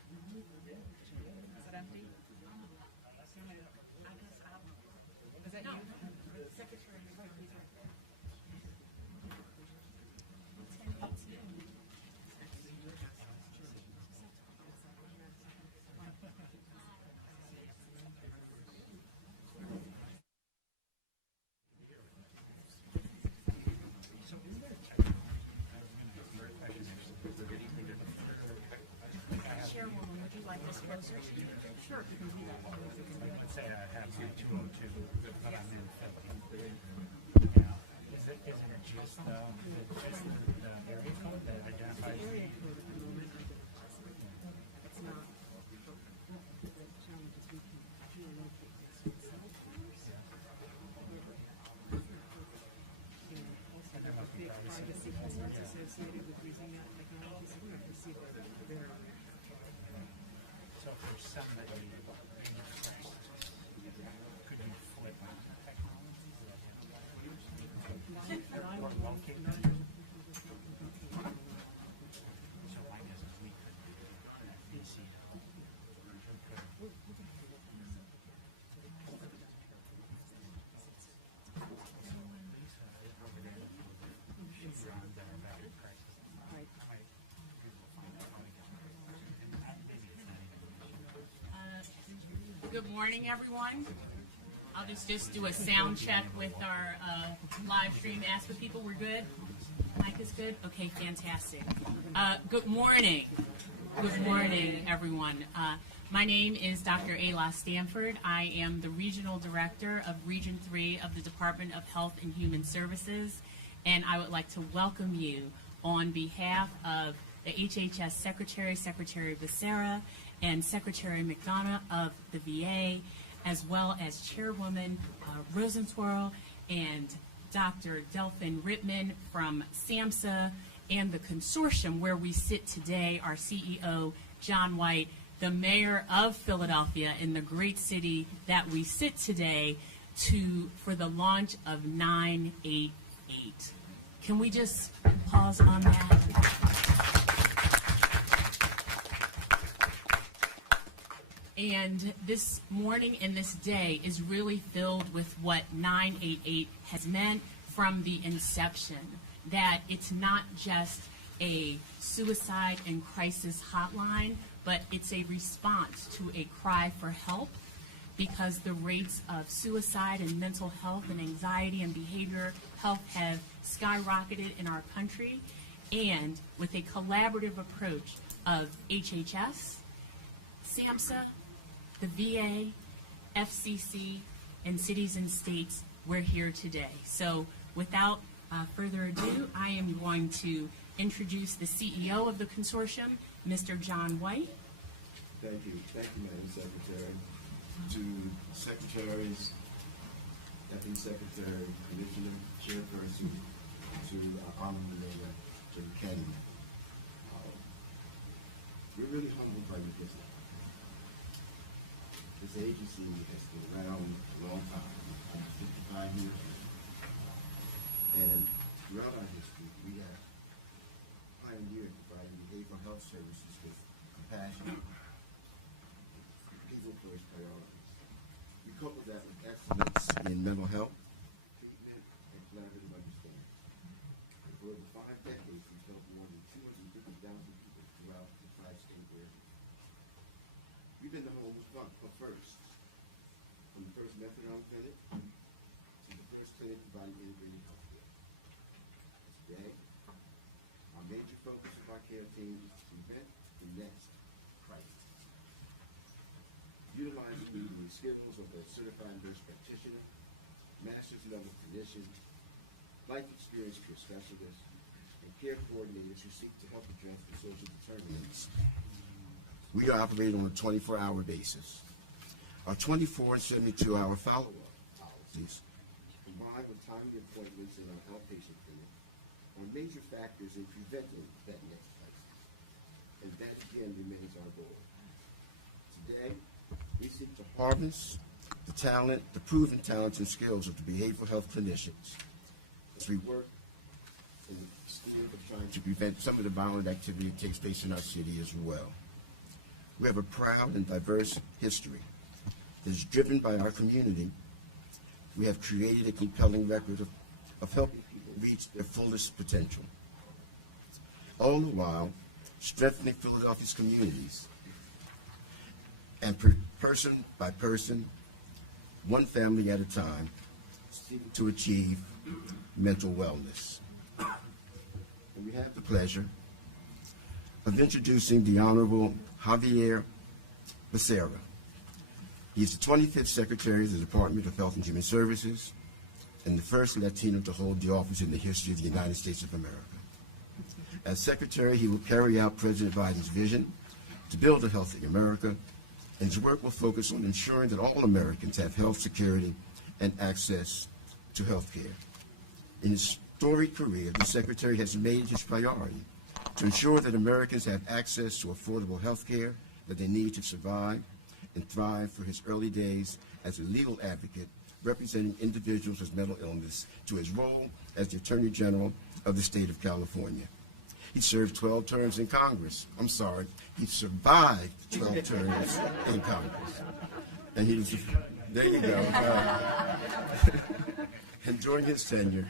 Is it empty? Is that you? Secretary. Chairwoman, would you like this closer? Sure. Let's say I have my 202, but I'm in Philly. Is it just the area code that identifies? Area code at the moment, it's not. The challenge is we can geolocate this cell towers. And also there are big privacy concerns associated with using that technology, so we have to see whether they're So if there's something that you could you flip on technology? Or locate them? So my guess is we could do DC. Good morning, everyone. I'll just do a sound check with our live stream. Ask the people we're good. Mic is good? Okay, fantastic. Good morning. Good morning, everyone. My name is Dr. Ayla Stanford. I am the Regional Director of Region 3 of the Department of Health and Human Services, and I would like to welcome you on behalf of the HHS Secretary, Secretary Beccera, and Secretary McDonough of the VA, as well as Chairwoman Rosentwirl and Dr. Delphin Rittman from SAMHSA, and the Consortium where we sit today, our CEO, John White, the Mayor of Philadelphia, in the great city that we sit today for the launch of 988. Can we just pause on that? And this morning and this day is really filled with what 988 has meant from the inception, that it's not just a suicide and crisis hotline, but it's a response to a cry for help, because the rates of suicide and mental health and anxiety and behavioral health have skyrocketed in our country. And with a collaborative approach of HHS, SAMHSA, the VA, FCC, and cities and states, we're here today. So without further ado, I am going to introduce the CEO of the consortium, Mr. John White. Thank you, Madam Secretary. To secretaries, Deputy Secretary, Commissioner, Chairperson, to our Honorable Mayor, to the County. We're really humbled by your business. This agency has been around a long time, 55 years. And throughout our history, we have pioneered providing behavioral health services with compassion, people first priorities. We couple that with excellence in mental health, treatment, and collaborative understanding. And for over 5 decades, we've helped more than 250,000 people throughout the 5-state area. We've been the home of first, from the first methadone clinic to the first clinic providing integrated health care. Today, our major focus of our care team is to prevent the next crisis. Utilizing the skills of a certified nurse practitioner, master's level clinician, life experience care specialists, and care coordinators who seek to help address the social determinants. We are operating on a 24-hour basis. Our 24 and 72-hour follow-up policies, combined with timely appointments in our outpatient clinic, are major factors in preventing that next crisis. And that, again, remains our goal. Today, we seek to harness the talent, the proven talents and skills of the behavioral health clinicians as we work in the scheme of trying to prevent some of the violent activity that takes place in our city as well. We have a proud and diverse history that is driven by our community. We have created a compelling record of helping people reach their fullest potential, all the while strengthening Philadelphia's communities and person by person, one family at a time, seeking to achieve mental wellness. And we have the pleasure of introducing the Honorable Xavier Beccera. He's the 25th Secretary of the Department of Health and Human Services and the first Latino to hold the office in the history of the United States of America. As Secretary, he will carry out President Biden's vision to build a healthy America, and his work will focus on ensuring that all Americans have health security and access to health care. In his storied career, the Secretary has made his priority to ensure that Americans have access to affordable health care that they need to survive and thrive, for his early days as a legal advocate representing individuals with mental illness to his role as the Attorney General of the state of California. He served 12 terms in Congress. I'm sorry, he survived 12 terms in Congress. And he was, there you go. And during his tenure,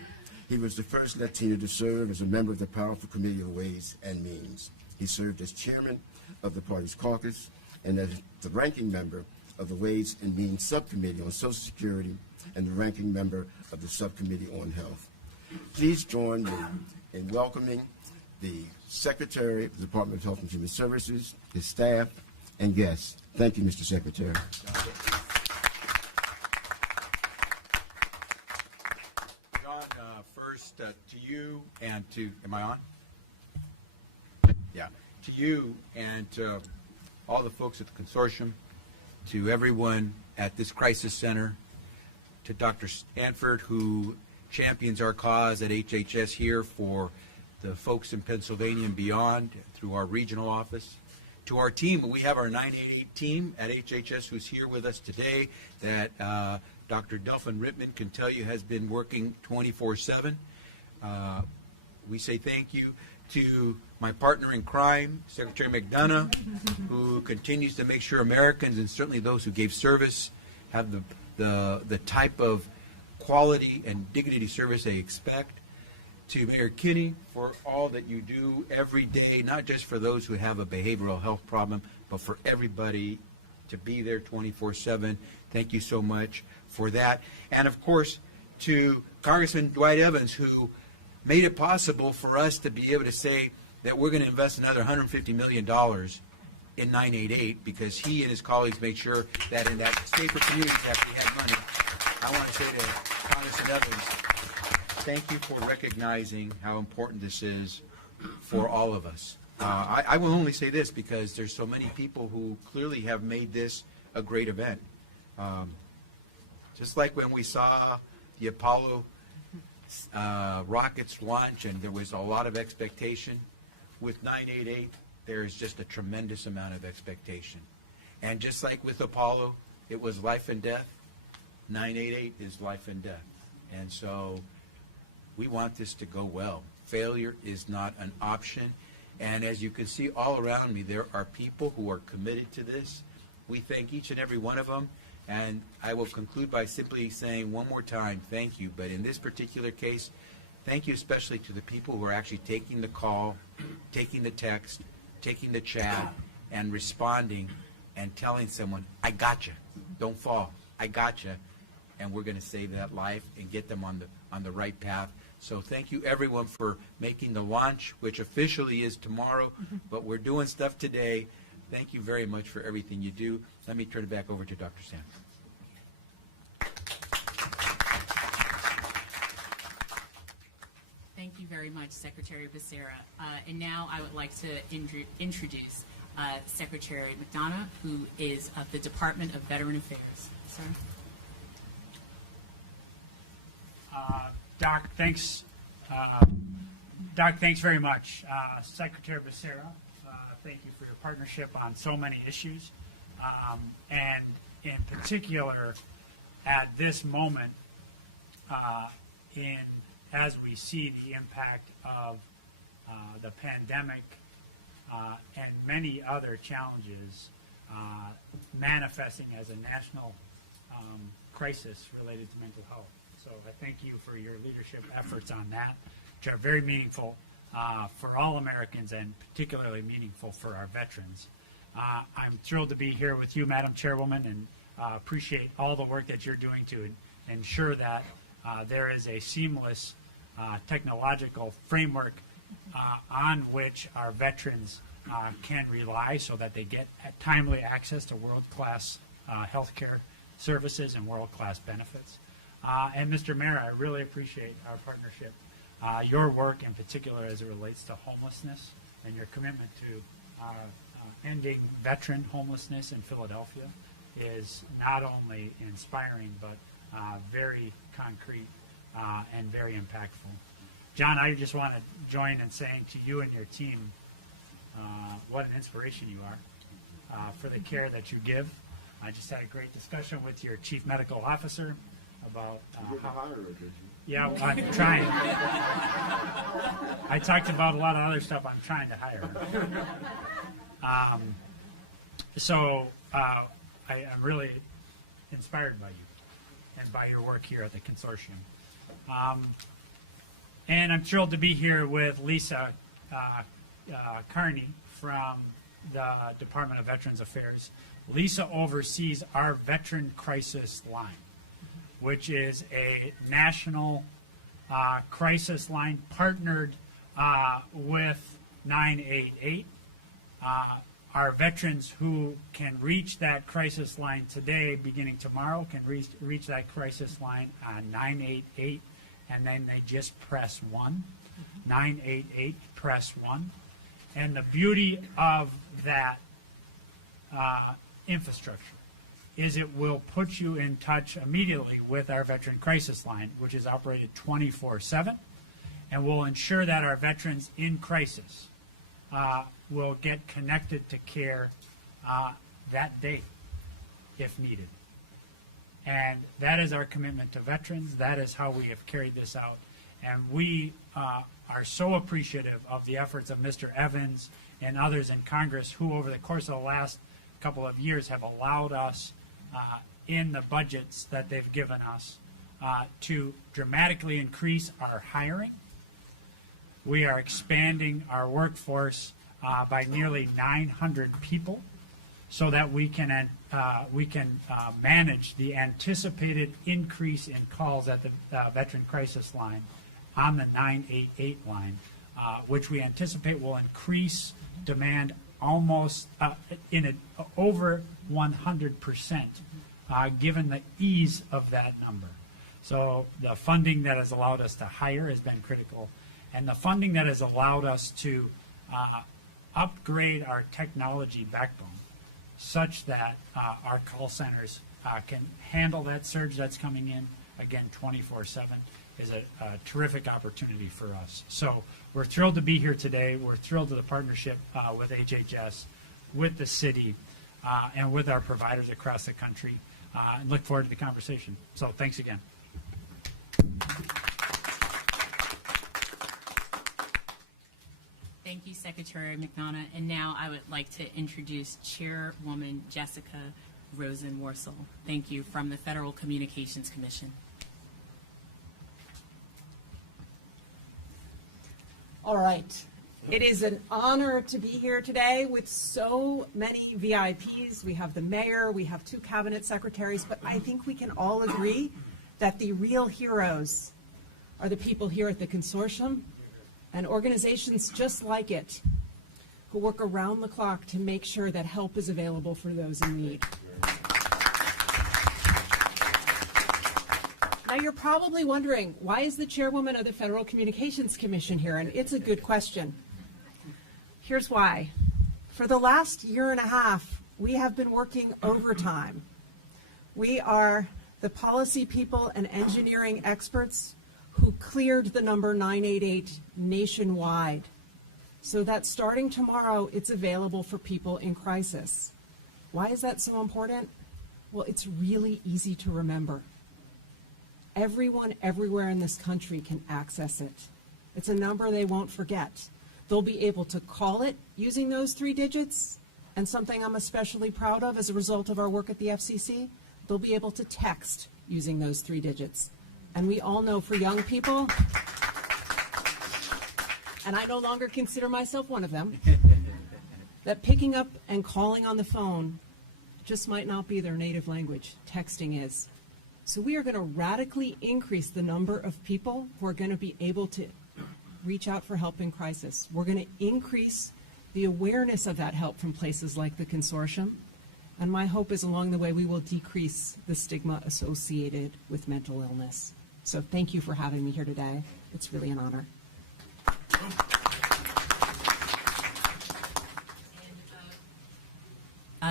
he was the first Latino to serve as a member of the powerful Committee of Ways and Means. He served as chairman of the party's caucus and as the ranking member of the Ways and Means Subcommittee on Social Security and the ranking member of the Subcommittee on Health. Please join me in welcoming the Secretary of the Department of Health and Human Services, his staff, and guests. Thank you, Mr. Secretary. John, first to you and to, am I on? Yeah, to you and to all the folks at the Consortium, to everyone at this crisis center, to Dr. Stanford, who champions our cause at HHS here for the folks in Pennsylvania and beyond through our regional office, to our team. We have our 988 team at HHS who's here with us today that Dr. Delphin Rittman can tell you has been working 24/7. We say thank you to my partner in crime, Secretary McDonough, who continues to make sure Americans, and certainly those who gave service, have the type of quality and dignity service they expect. To Mayor Kinney for all that you do every day, not just for those who have a behavioral health problem, but for everybody to be there 24/7. Thank you so much for that. And of course, to Congressman Dwight Evans, who made it possible for us to be able to say that we're going to invest another $150 million in 988, because he and his colleagues made sure that in that safer communities that we had money. I want to say to Congressman Evans, thank you for recognizing how important this is for all of us. I will only say this because there's so many people who clearly have made this a great event. Just like when we saw the Apollo rockets launch and there was a lot of expectation, with 988 there's just a tremendous amount of expectation. And just like with Apollo, it was life and death, 988 is life and death. And so we want this to go well. Failure is not an option. And as you can see all around me, there are people who are committed to this. We thank each and every one of them. And I will conclude by simply saying one more time, thank you. But in this particular case, thank you especially to the people who are actually taking the call, taking the text, taking the chat, and responding and telling someone, I got you. Don't fall. I got you. And we're going to save that life and get them on the right path. So thank you, everyone, for making the launch, which officially is tomorrow, but we're doing stuff today. Thank you very much for everything you do. Let me turn it back over to Dr. Stanford. Thank you very much, Secretary Beccera. And now I would like to introduce Secretary McDonough, who is of the Department of Veteran Affairs. Sir? Doc, thanks. Doc, thanks very much. Secretary Beccera, thank you for your partnership on so many issues, and in particular, at this moment, as we see the impact of the pandemic and many other challenges manifesting as a national crisis related to mental health. So I thank you for your leadership efforts on that, which are very meaningful for all Americans and particularly meaningful for our veterans. I'm thrilled to be here with you, Madam Chairwoman, and appreciate all the work that you're doing to ensure that there is a seamless technological framework on which our veterans can rely so that they get timely access to world-class healthcare services and world-class benefits. And Mr. Mayor, I really appreciate our partnership. Your work in particular as it relates to homelessness and your commitment to ending veteran homelessness in Philadelphia is not only inspiring but very concrete and very impactful. John, I just want to join in saying to you and your team what an inspiration you are for the care that you give. I just had a great discussion with your chief medical officer about how. Yeah, well, I'm trying. I talked about a lot of other stuff I'm trying to hire. I'm really inspired by you and by your work here at the consortium. And I'm thrilled to be here with Lisa Carney from the Department of Veterans Affairs. Lisa oversees our Veteran Crisis Line, which is a national crisis line partnered with 988. Our veterans who can reach that crisis line today, beginning tomorrow, can reach that crisis line on 988, and then they just press 1. 988, press 1. And the beauty of that infrastructure is it will put you in touch immediately with our Veteran Crisis Line, which is operated 24/7, and will ensure that our veterans in crisis will get connected to care that day, if needed. And that is our commitment to veterans. That is how we have carried this out. And we are so appreciative of the efforts of Mr. Evans and others in Congress who, over the course of the last couple of years, have allowed us in the budgets that they've given us to dramatically increase our hiring. We are expanding our workforce by nearly 900 people so that we can manage the anticipated increase in calls at the Veteran Crisis Line on the 988 line, which we anticipate will increase demand almost over 100%, given the ease of that number. So the funding that has allowed us to hire has been critical, and the funding that has allowed us to upgrade our technology backbone such that our call centers can handle that surge that's coming in, again, 24/7, is a terrific opportunity for us. So we're thrilled to be here today. We're thrilled to the partnership with HHS, with the city, and with our providers across the country, and look forward to the conversation. So thanks again. Thank you, Secretary McDonough. And now I would like to introduce Chairwoman Jessica Rosen-Worsel. Thank you, from the Federal Communications Commission. All right. It is an honor to be here today with so many VIPs. We have the mayor, we have 2 cabinet secretaries, but I think we can all agree that the real heroes are the people here at the consortium and organizations just like it who work around the clock to make sure that help is available for those in need. Now you're probably wondering, why is the chairwoman of the Federal Communications Commission here? And it's a good question. Here's why. For the last year and a half, we have been working overtime. We are the policy people and engineering experts who cleared the number 988 nationwide, so that starting tomorrow, it's available for people in crisis. Why is that so important? Well, it's really easy to remember. Everyone everywhere in this country can access it. It's a number they won't forget. they'll be able to call it using those 3 digits, and something I'm especially proud of as a result of our work at the FCC, they'll be able to text using those 3 digits. And we all know for young people, and I no longer consider myself one of them, that picking up and calling on the phone just might not be their native language. Texting is. So we are going to radically increase the number of people who are going to be able to reach out for help in crisis. We're going to increase the awareness of that help from places like the Consortium. And my hope is along the way we will decrease the stigma associated with mental illness. So thank you for having me here today. It's really an honor.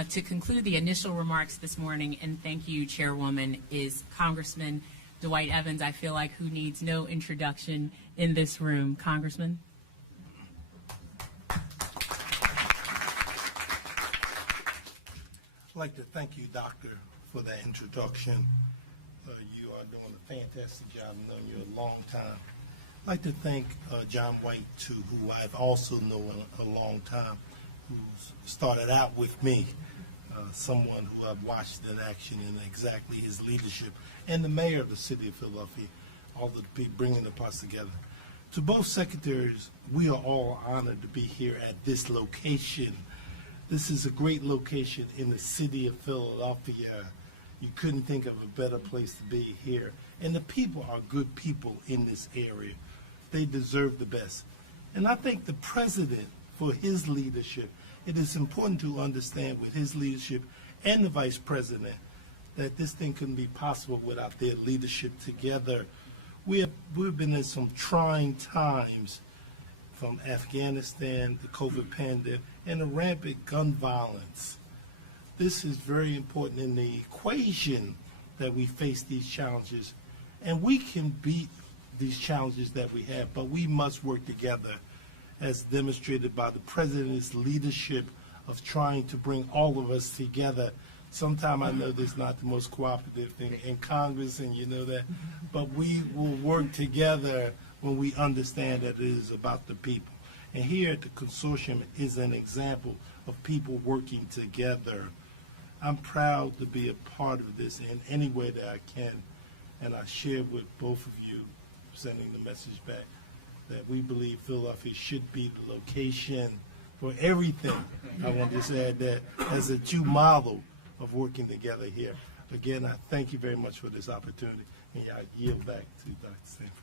To conclude the initial remarks this morning, and thank you, Chairwoman, is Congressman Dwight Evans, I feel like, who needs no introduction in this room. Congressman? I'd like to thank you, Doctor, for that introduction. You are doing a fantastic job. I've known you a long time. I'd like to thank John White, too, who I've also known a long time, who started out with me, someone who I've watched in action in exactly his leadership, and the mayor of the city of Philadelphia, all the people bringing the parts together. To both secretaries, we are all honored to be here at this location. This is a great location in the city of Philadelphia. You couldn't think of a better place to be here. And the people are good people in this area. They deserve the best. And I thank the president for his leadership. It is important to understand with his leadership and the vice president that this thing couldn't be possible without their leadership together. We've been in some trying times, from Afghanistan, the COVID pandemic, and the rampant gun violence. This is very important in the equation that we face these challenges. And we can beat these challenges that we have, but we must work together, as demonstrated by the president's leadership of trying to bring all of us together. Sometimes I know this is not the most cooperative thing in Congress, and you know that, but we will work together when we understand that it is about the people. And here at the Consortium is an example of people working together. I'm proud to be a part of this in any way that I can, and I share with both of you, sending the message back, that we believe Philadelphia should be the location for everything. I want to just add that as a true model of working together here. Again, I thank you very much for this opportunity, and I yield back to Dr. Stanford.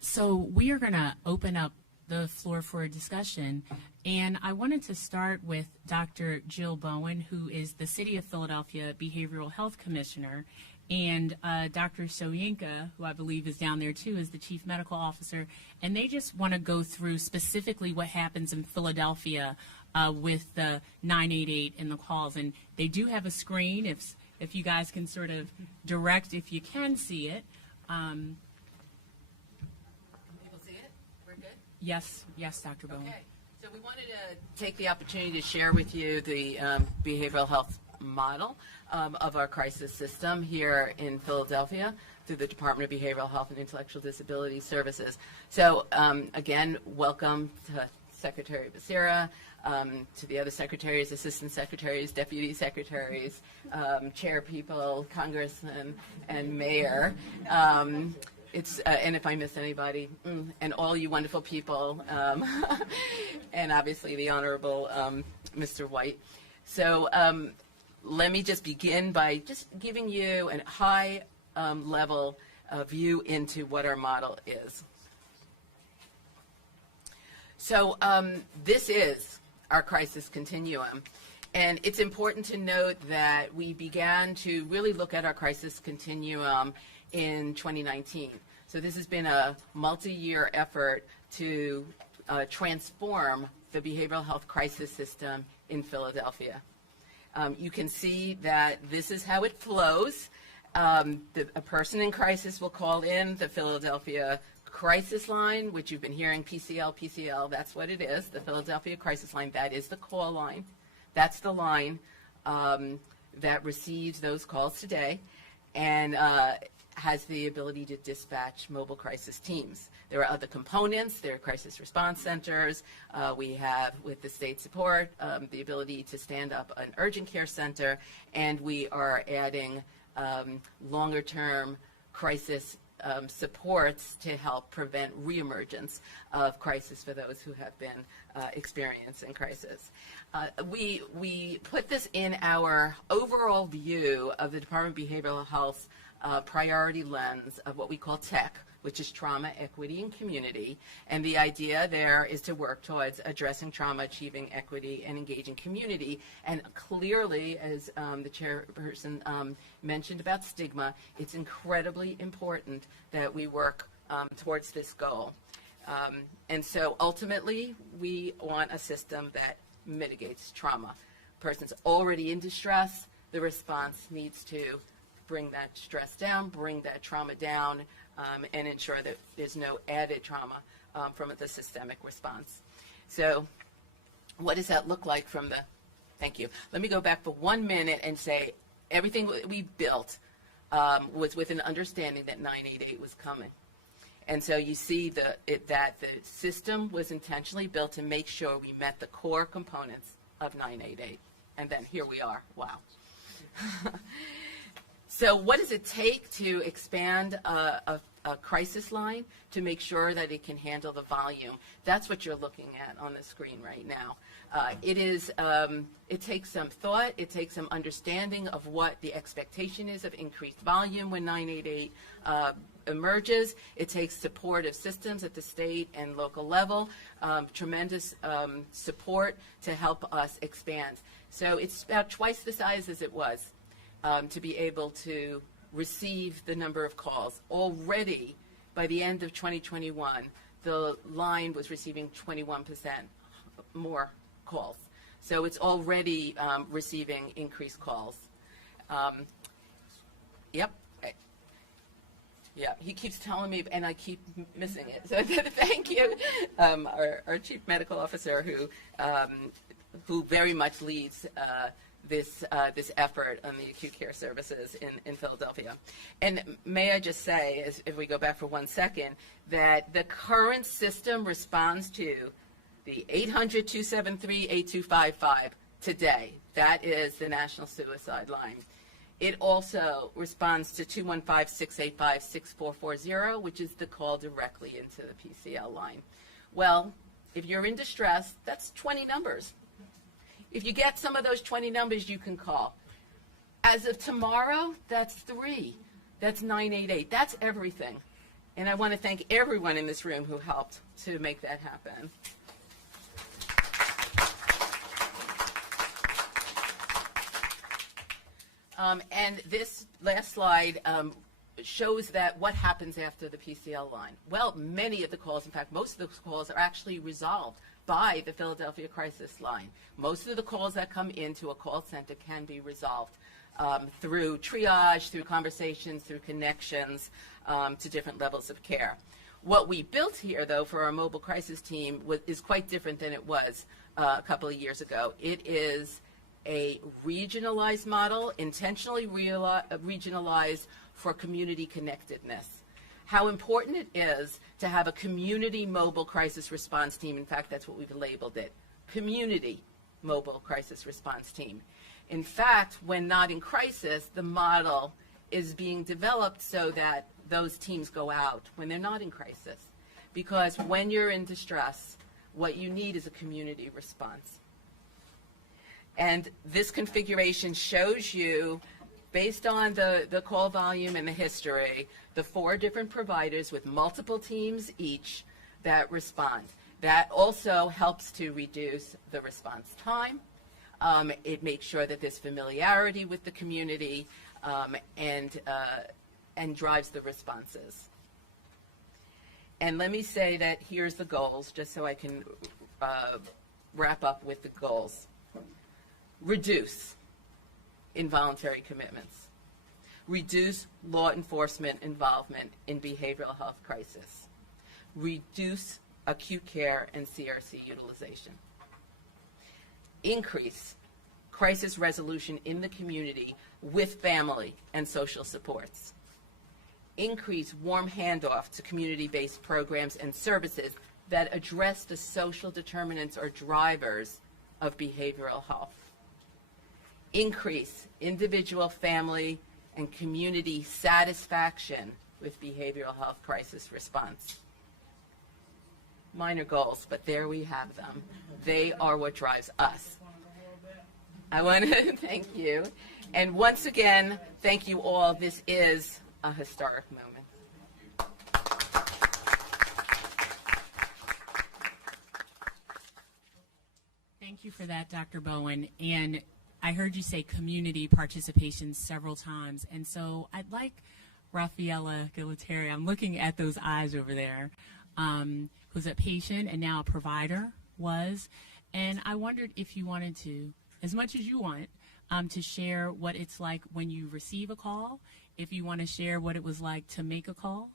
So we are going to open up the floor for a discussion, and I wanted to start with Dr. Jill Bowen, who is the City of Philadelphia Behavioral Health Commissioner, and Dr. Soyinka, who I believe is down there too, is the Chief Medical Officer, and they just want to go through specifically what happens in Philadelphia with the 988 and the calls. And they do have a screen, if you guys can sort of direct, if you can see it. Can people see it? We're good? Yes, Dr. Bowen. Okay. So we wanted to take the opportunity to share with you the behavioral health model of our crisis system here in Philadelphia through the Department of Behavioral Health and Intellectual Disability Services. So again, welcome to Secretary Beccera, to the other secretaries, assistant secretaries, deputy secretaries, chair people, congressmen, and mayor. And if I miss anybody, and all you wonderful people, and obviously the Honorable Mr. White. So let me just begin by just giving you a high level view into what our model is. So this is our crisis continuum. And it's important to note that we began to really look at our crisis continuum in 2019. So this has been a multi-year effort to transform the behavioral health crisis system in Philadelphia. You can see that this is how it flows. A person in crisis will call in the Philadelphia crisis line, which you've been hearing, PCL, that's what it is, the Philadelphia crisis line. That is the call line. That's the line that receives those calls today. And has the ability to dispatch mobile crisis teams. There are other components. There are crisis response centers. We have, with the state support, the ability to stand up an urgent care center, and we are adding longer-term crisis supports to help prevent reemergence of crisis for those who have been experiencing crisis. We put this in our overall view of the Department of Behavioral Health's priority lens of what we call TEC, which is trauma, equity, and community. And the idea there is to work towards addressing trauma, achieving equity, and engaging community. And clearly, as the chairperson mentioned about stigma, it's incredibly important that we work towards this goal. And so ultimately, we want a system that mitigates trauma. Person's already in distress, the response needs to bring that stress down, bring that trauma down, and ensure that there's no added trauma from the systemic response. So what does that look like from the, thank you. Let me go back for 1 minute and say everything we built was with an understanding that 988 was coming. And so you see that the system was intentionally built to make sure we met the core components of 988. And then here we are. Wow. So what does it take to expand a crisis line to make sure that it can handle the volume? That's what you're looking at on the screen right now. It takes some thought. It takes some understanding of what the expectation is of increased volume when 988 emerges. It takes supportive systems at the state and local level, tremendous support to help us expand. So it's about twice the size as it was. To be able to receive the number of calls. Already, by the end of 2021, the line was receiving 21% more calls. So it's already receiving increased calls. Yep. Yeah, he keeps telling me, and I keep missing it. So thank you, our chief medical officer, who very much leads this effort on the acute care services in Philadelphia. And may I just say, if we go back for 1 second, that the current system responds to the 800-273-8255 today. That is the National Suicide Line. It also responds to 215-685-6440, which is the call directly into the PCL line. Well, if you're in distress, that's 20 numbers. If you get some of those 20 numbers, you can call. As of tomorrow, that's 3. That's 988. That's everything. And I want to thank everyone in this room who helped to make that happen. And this last slide shows that what happens after the PCL line. Well, many of the calls, in fact, most of the calls are actually resolved by the Philadelphia Crisis Line. Most of the calls that come into a call center can be resolved through triage, through conversations, through connections to different levels of care. What we built here, though, for our mobile crisis team is quite different than it was a couple of years ago. It is a regionalized model, intentionally regionalized for community connectedness. How important it is to have a community mobile crisis response team. In fact, that's what we've labeled it, community mobile crisis response team. In fact, when not in crisis, the model is being developed so that those teams go out when they're not in crisis. Because when you're in distress, what you need is a community response. And this configuration shows you, based on the call volume and the history, the 4 different providers with multiple teams each that respond. That also helps to reduce the response time. It makes sure that there's familiarity with the community and drives the responses. And let me say that here's the goals, just so I can wrap up with the goals. Reduce involuntary commitments. Reduce law enforcement involvement in behavioral health crisis. Reduce acute care and CRC utilization. Increase crisis resolution in the community with family and social supports. increase warm handoff to community-based programs and services that address the social determinants or drivers of behavioral health. Increase individual, family, and community satisfaction with behavioral health crisis response. Minor goals, but there we have them. They are what drives us. I want to thank you. And once again, thank you all. This is a historic moment. Thank you for that, Dr. Bowen. And I heard you say community participation several times. And so I'd like Rafaela Gilateri, I'm looking at those eyes over there, who's a patient and now a provider, and I wondered if you wanted to, as much as you want, to share what it's like when you receive a call, if you want to share what it was like to make a call,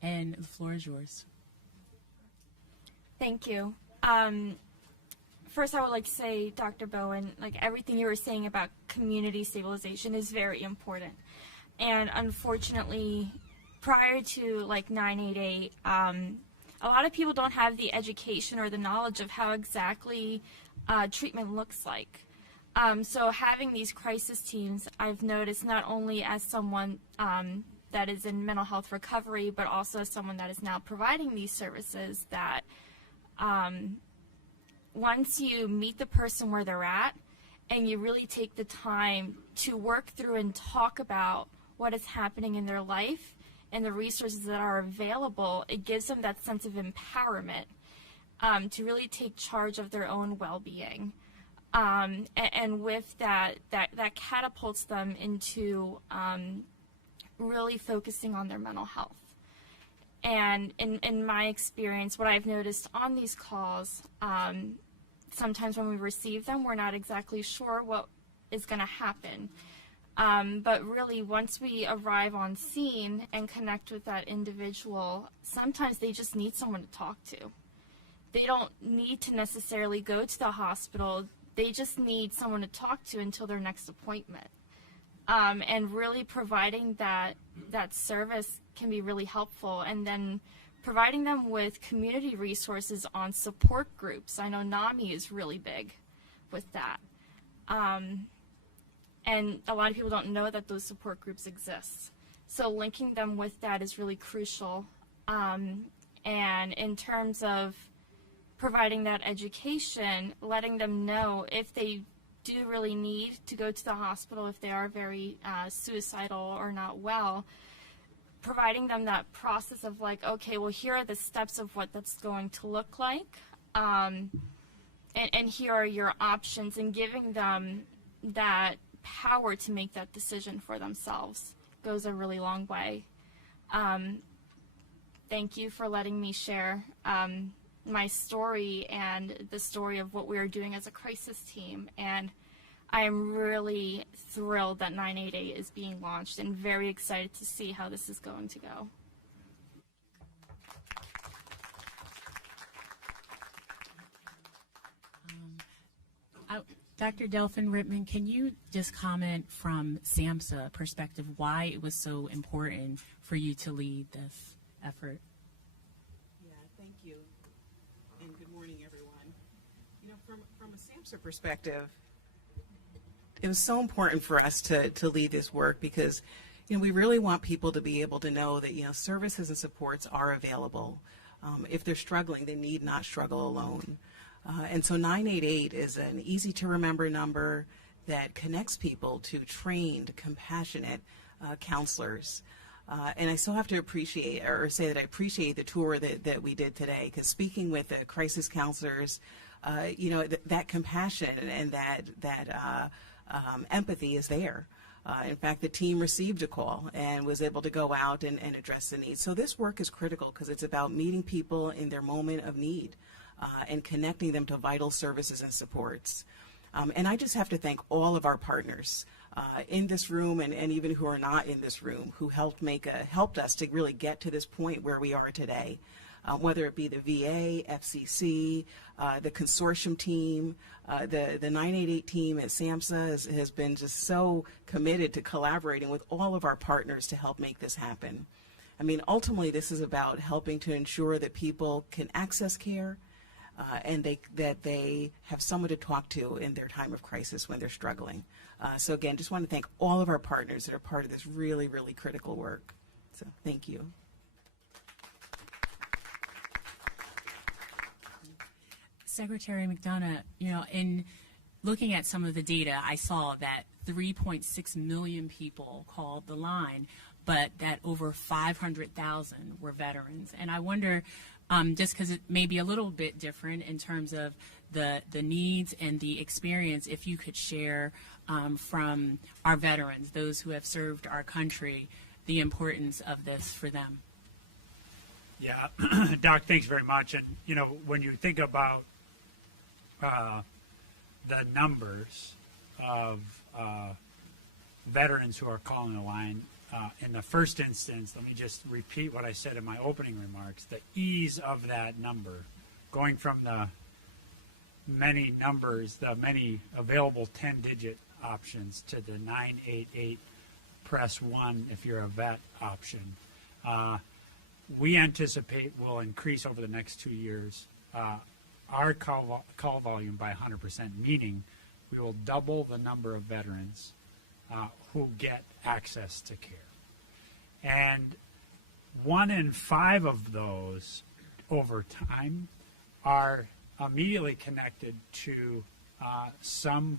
and the floor is yours. Thank you. First, I would like to say, Dr. Bowen, like everything you were saying about community stabilization is very important. And unfortunately, prior to like 988, a lot of people don't have the education or the knowledge of how exactly treatment looks like. So having these crisis teams, I've noticed not only as someone that is in mental health recovery, but also as someone that is now providing these services, that once you meet the person where they're at and you really take the time to work through and talk about what is happening in their life and the resources that are available, it gives them that sense of empowerment to really take charge of their own well-being. And with that catapults them into really focusing on their mental health. And in my experience, what I've noticed on these calls, sometimes when we receive them, we're not exactly sure what is going to happen. But really, once we arrive on scene and connect with that individual, sometimes they just need someone to talk to. They don't need to necessarily go to the hospital. They just need someone to talk to until their next appointment. And really providing that service can be really helpful. And then providing them with community resources on support groups. I know NAMI is really big with that. And a lot of people don't know that those support groups exist. So linking them with that is really crucial. And in terms of providing that education, letting them know if they do really need to go to the hospital, if they are very suicidal or not well, providing them that process of like, okay, well, here are the steps of what that's going to look like, and here are your options, and giving them that power to make that decision for themselves goes a really long way. Thank you for letting me share my story and the story of what we are doing as a crisis team. And I am really thrilled that 988 is being launched and very excited to see how this is going to go. Dr. Delphin Rittman, can you just comment from SAMHSA perspective why it was so important for you to lead this effort? Yeah, thank you, and good morning, everyone. You know, from a SAMHSA perspective, it was so important for us to lead this work because, you know, we really want people to be able to know that, you know, services and supports are available. If they're struggling, they need not struggle alone. And so 988 is an easy-to-remember number that connects people to trained, compassionate counselors. And I still have to appreciate, or say that I appreciate the tour that we did today, because speaking with the crisis counselors, you know, that compassion and that empathy is there. In fact, the team received a call and was able to go out and address the needs. So this work is critical because it's about meeting people in their moment of need. And connecting them to vital services and supports. And I just have to thank all of our partners in this room and even who are not in this room who helped us to really get to this point where we are today. whether it be the VA, FCC, the Consortium team, the 988 team at SAMHSA has been just so committed to collaborating with all of our partners to help make this happen. I mean, ultimately, this is about helping to ensure that people can access care and that they have someone to talk to in their time of crisis when they're struggling. So again, just want to thank all of our partners that are part of this really, really critical work. So thank you. Secretary McDonough, you know, in looking at some of the data, I saw that 3.6 million people called the line, but that over 500,000 were veterans. And I wonder, just because it may be a little bit different in terms of the needs and the experience, if you could share from our veterans, those who have served our country, the importance of this for them. Yeah, Doc, thanks very much. And, you know, when you think about the numbers of veterans who are calling the line, in the first instance, let me just repeat what I said in my opening remarks, the ease of that number, going from the many numbers, the many available 10-digit options to the 988 press 1 if you're a vet option, we anticipate will increase over the next 2 years our call volume by 100%, meaning we will double the number of veterans who get access to care. And 1 in 5 of those over time are immediately connected to some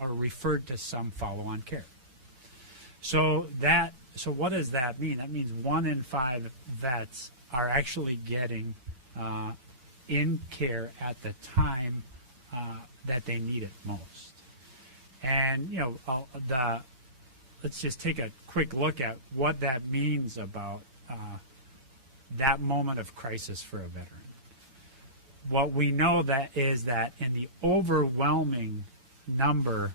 or referred to some follow-on care. So what does that mean? That means 1 in 5 vets are actually getting in care at the time that they need it most. And, you know, let's just take a quick look at what that means about that moment of crisis for a veteran. What we know that is that in the overwhelming number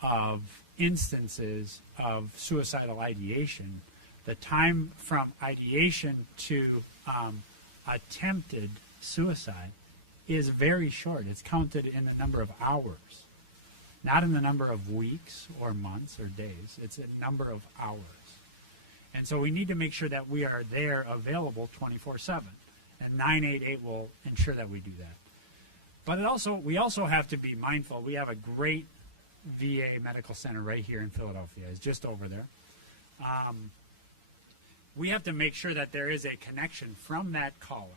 of instances of suicidal ideation, the time from ideation to attempted suicide is very short. It's counted in the number of hours, not in the number of weeks or months or days. It's a number of hours. And so we need to make sure that we are there available 24/7. And 988 will ensure that we do that. But we also have to be mindful. We have a great VA medical center right here in Philadelphia. It's just over there. We have to make sure that there is a connection from that caller,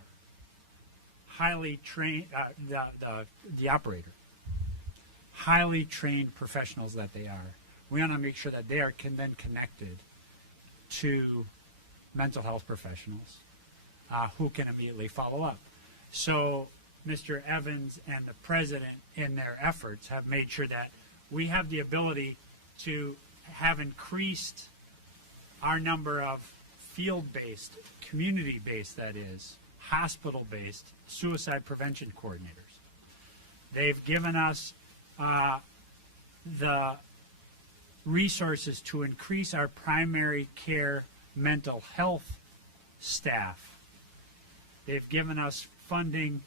highly trained, the operator, highly trained professionals that they are. We want to make sure that they are then connected to mental health professionals who can immediately follow up. So Mr. Evans and the President, in their efforts, have made sure that we have the ability to have increased our number of field-based, community-based, that is, hospital-based suicide prevention coordinators. They've given us the resources to increase our primary care mental health staff. They've given us funding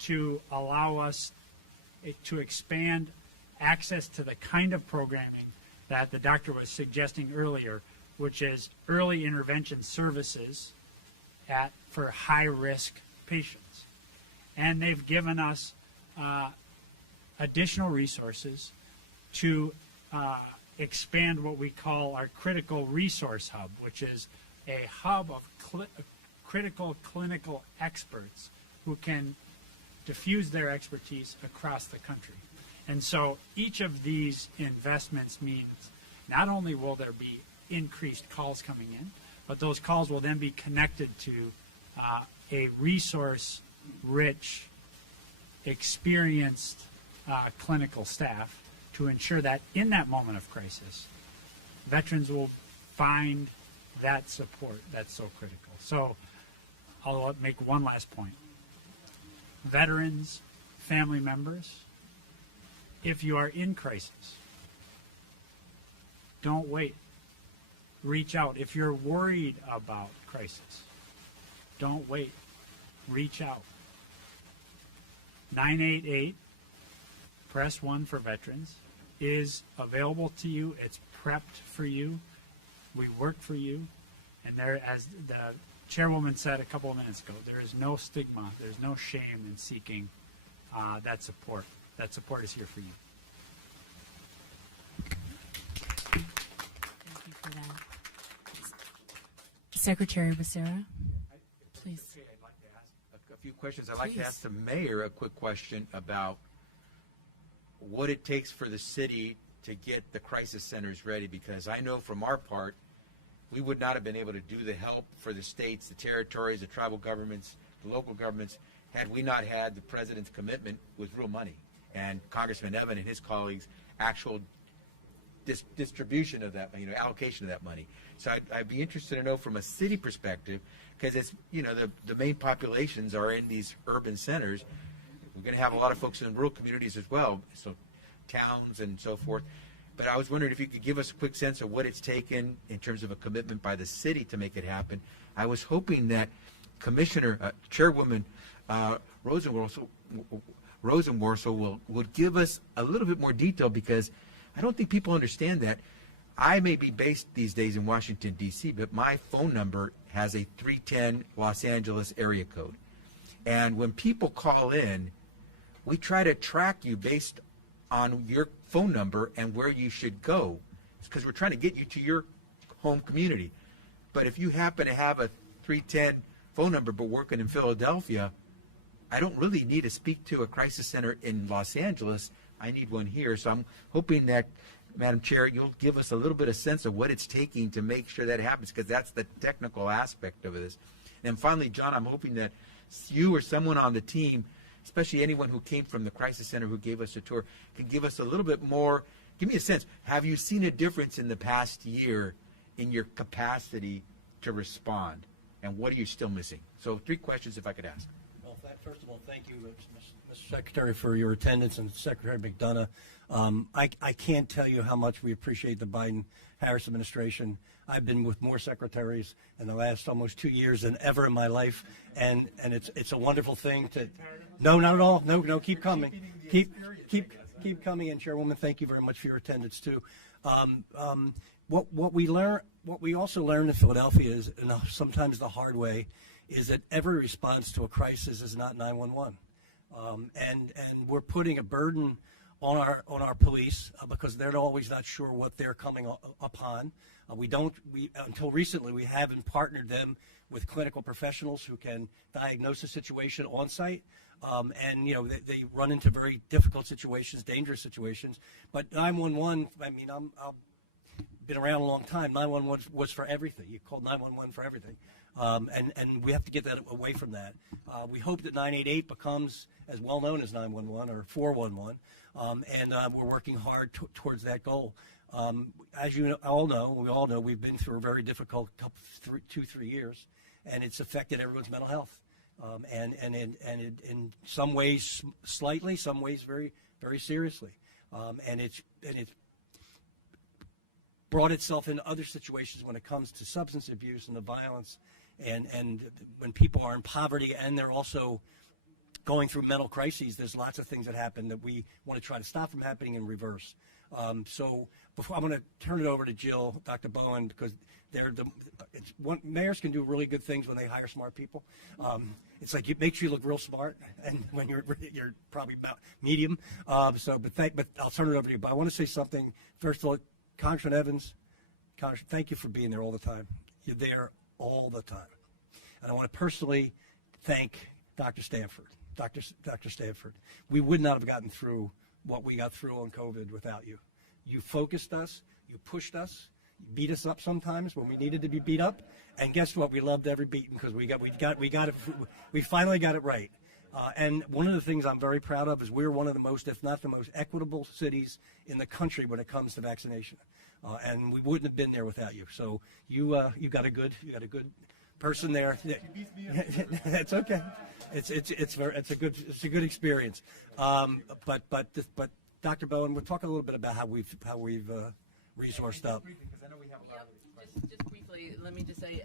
to allow us to expand access to the kind of programming that the doctor was suggesting earlier, which is early intervention services for high-risk patients. And they've given us additional resources to expand what we call our critical resource hub, which is a hub of critical clinical experts who can diffuse their expertise across the country. And so each of these investments means not only will there be increased calls coming in, but those calls will then be connected to a resource-rich, experienced clinical staff to ensure that in that moment of crisis, veterans will find that support that's so critical. So I'll make one last point. Veterans, family members, if you are in crisis, don't wait. Reach out. If you're worried about crisis, don't wait. reach out. 988, press 1 for veterans, is available to you. It's prepped for you. We work for you. And there, as the chairwoman said a couple of minutes ago, there is no stigma, there's no shame in seeking that support. That support is here for you. Thank you for that. Secretary Beccera, please. Okay, I'd like to ask a few questions. I'd like to ask the mayor a quick question about what it takes for the city to get the crisis centers ready, because I know from our part, we would not have been able to do the help for the states, the territories, the tribal governments, the local governments, had we not had the president's commitment with real money and Congressman Evans and his colleagues' actual distribution of that, allocation of that money. So I'd be interested to know from a city perspective, because it's, the main populations are in these urban centers. We're going to have a lot of folks in rural communities as well, so towns and so forth. But I was wondering if you could give us a quick sense of what it's taken in terms of a commitment by the city to make it happen. I was hoping that Chairwoman Rosenworcel would give us a little bit more detail, because I don't think people understand that. I may be based these days in Washington, D.C., but my phone number has a 310 Los Angeles area code. And when people call in, we try to track you based on your phone number and where you should go. It's because we're trying to get you to your home community. But if you happen to have a 310 phone number but working in Philadelphia, I don't really need to speak to a crisis center in Los Angeles. I need one here. So I'm hoping that, Madam Chair, you'll give us a little bit of sense of what it's taking to make sure that happens, because that's the technical aspect of this. And finally, John, I'm hoping that you or someone on the team, especially anyone who came from the crisis center who gave us a tour, can give us a little bit more, give me a sense. Have you seen a difference in the past year in your capacity to respond? And what are you still missing? So 3 questions if I could ask. Well, first of all, thank you, Mr. Secretary, for your attendance, and Secretary McDonough. I can't tell you how much we appreciate the Biden-Harris administration. I've been with more secretaries in the last almost 2 years than ever in my life, and it's a wonderful thing to. No, not at all. No, keep coming. Keep coming. And Chairwoman, thank you very much for your attendance too. What we also learn in Philadelphia is, and sometimes the hard way, is that every response to a crisis is not 911, and we're putting a burden on our police because they're always not sure what they're coming upon. Until recently, we haven't partnered them with clinical professionals who can diagnose a situation on site. And they run into very difficult situations, dangerous situations. But 911, I've been around a long time. 911 was for everything. You called 911 for everything. And we have to get that away from that. We hope that 988 becomes as well known as 911 or 411, and we're working hard towards that goal. As you all know, we've been through a very difficult 2-3 years, and it's affected everyone's mental health. And in some ways slightly, some ways very, very seriously. And it's brought itself in other situations when it comes to substance abuse and the violence, and when people are in poverty and they're also going through mental crises. There's lots of things that happen that we want to try to stop from happening in reverse. So before I'm going to turn it over to Jill, Dr. Bowen, because mayors can do really good things when they hire smart people. It's like it makes you look real smart, and when you're probably about medium. But I'll turn it over to you. But I want to say something. First of all, Congressman Evans, thank you for being there all the time. You're there all the time. And I want to personally thank Dr. Stanford. Dr. Stanford, we would not have gotten through what we got through on COVID without you. You focused us, you pushed us, you beat us up sometimes when we needed to be beat up, and guess what? We loved every beating because we finally got it right. And one of the things I'm very proud of is we're one of the most, if not the most, equitable cities in the country when it comes to vaccination, and we wouldn't have been there without you. So you got a good person there. That's okay. It's a good experience. But Dr. Bowen, we'll talk a little bit about how we've resourced up. Just briefly, let me just say,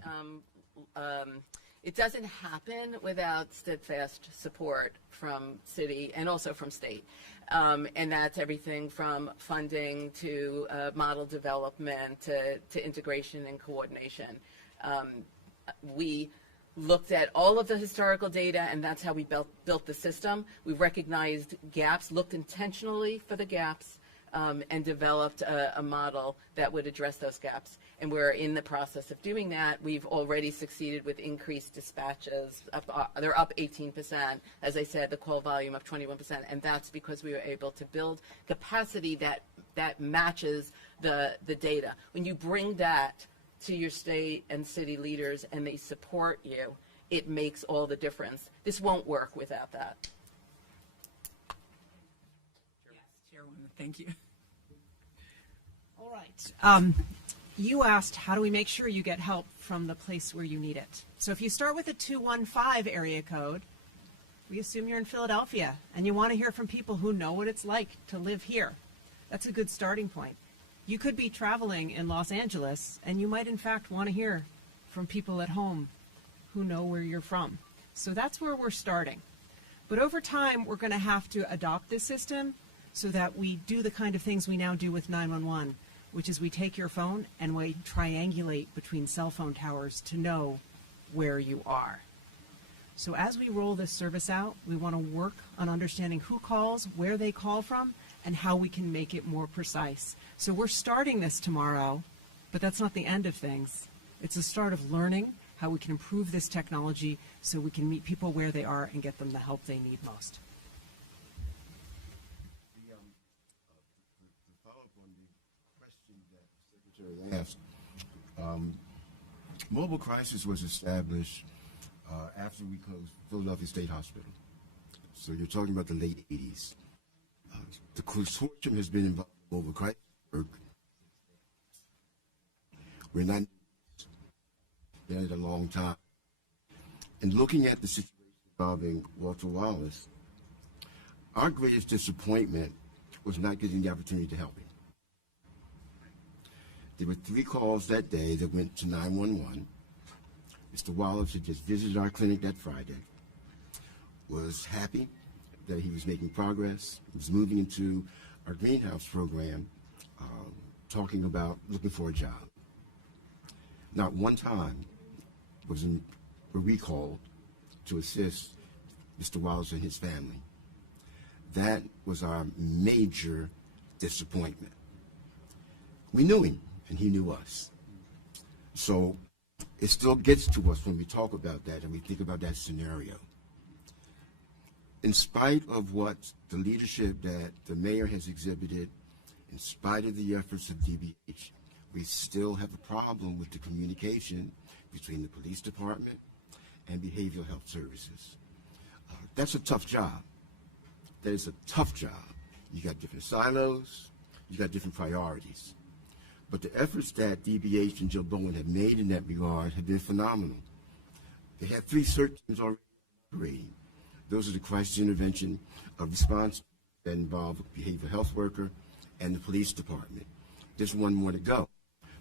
It doesn't happen without steadfast support from city and also from state. And that's everything from funding to model development to integration and coordination. We looked at all of the historical data, and that's how we built the system. We recognized gaps, looked intentionally for the gaps, and developed a model that would address those gaps. And we're in the process of doing that. We've already succeeded with increased dispatches. They're up 18%. As I said, the call volume up 21%. And that's because we were able to build capacity that matches the data. When you bring that to your state and city leaders and they support you, it makes all the difference. This won't work without that. Yes, Chairwoman, thank you. All right. You asked, how do we make sure you get help from the place where you need it? So if you start with a 215 area code, we assume you're in Philadelphia and you want to hear from people who know what it's like to live here. That's a good starting point. You could be traveling in Los Angeles and you might in fact want to hear from people at home who know where you're from. So that's where we're starting. But over time, we're going to have to adopt this system so that we do the kind of things we now do with 911, which is we take your phone and we triangulate between cell phone towers to know where you are. So as we roll this service out, we want to work on understanding who calls, where they call from, and how we can make it more precise. So we're starting this tomorrow, but that's not the end of things. It's the start of learning how we can improve this technology so we can meet people where they are and get them the help they need most. To follow up on the question that the Secretary asked, mobile crisis was established after we closed Philadelphia State Hospital. So you're talking about the late 80s. The Consortium has been involved in mobile crisis work. We're not been at a long time. And looking at the situation involving Walter Wallace, our greatest disappointment was not getting the opportunity to help him. There were 3 calls that day that went to 911. Mr. Wallace had just visited our clinic that Friday, was happy that he was making progress, was moving into our greenhouse program, talking about looking for a job. Not one time were we called to assist Mr. Wallace and his family. That was our major disappointment. We knew him, and he knew us. So it still gets to us when we talk about that and we think about that scenario. In spite of what the leadership that the mayor has exhibited, in spite of the efforts of DBH, we still have a problem with the communication between the police department and behavioral health services. That's a tough job. That is a tough job. You got different silos, you got different priorities. But the efforts that DBH and Joe Bowen have made in that regard have been phenomenal. They have 3 search teams already operating. Those are the crisis intervention response that involve a behavioral health worker and the police department. There's one more to go.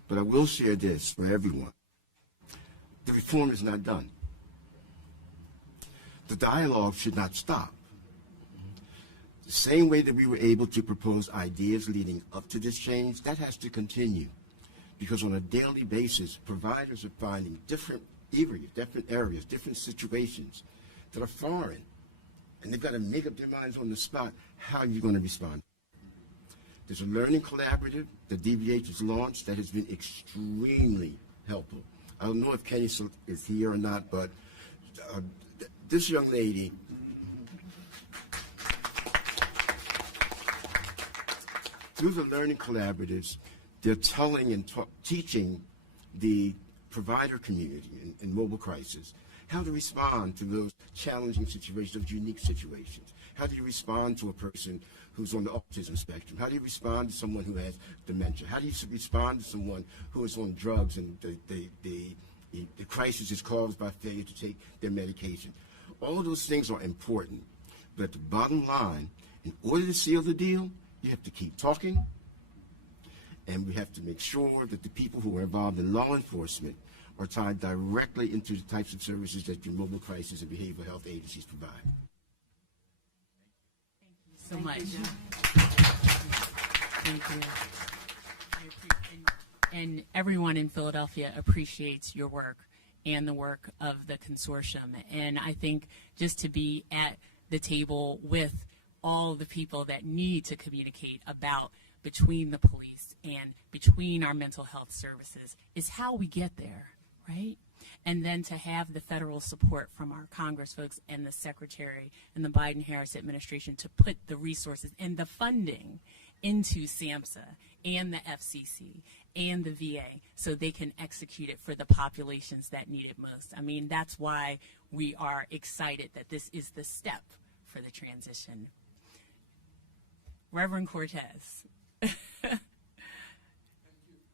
But I will share this for everyone. The reform is not done. The dialogue should not stop. The same way that we were able to propose ideas leading up to this change, that has to continue. Because on a daily basis, providers are finding different areas, different situations that are foreign. And they've got to make up their minds on the spot how you're going to respond. There's a learning collaborative that DBH has launched that has been extremely helpful. I don't know if Kenny is here or not, but this young lady, through the learning collaboratives, they're telling and teaching the provider community in mobile crisis how to respond to those challenging situations, those unique situations. How do you respond to a person who's on the autism spectrum? How do you respond to someone who has dementia? How do you respond to someone who is on drugs and the crisis is caused by failure to take their medication? All of those things are important. But the bottom line, in order to seal the deal, you have to keep talking, and we have to make sure that the people who are involved in law enforcement are tied directly into the types of services that your mobile crisis and behavioral health agencies provide. So much. Thank you. And everyone in Philadelphia appreciates your work and the work of the consortium. And I think just to be at the table with all the people that need to communicate about between the police and between our mental health services is how we get there, right? And then to have the federal support from our Congress folks and the Secretary and the Biden-Harris administration to put the resources and the funding into SAMHSA and the FCC and the VA so they can execute it for the populations that need it most. I mean, that's why we are excited that this is the step for the transition. Reverend Cortez.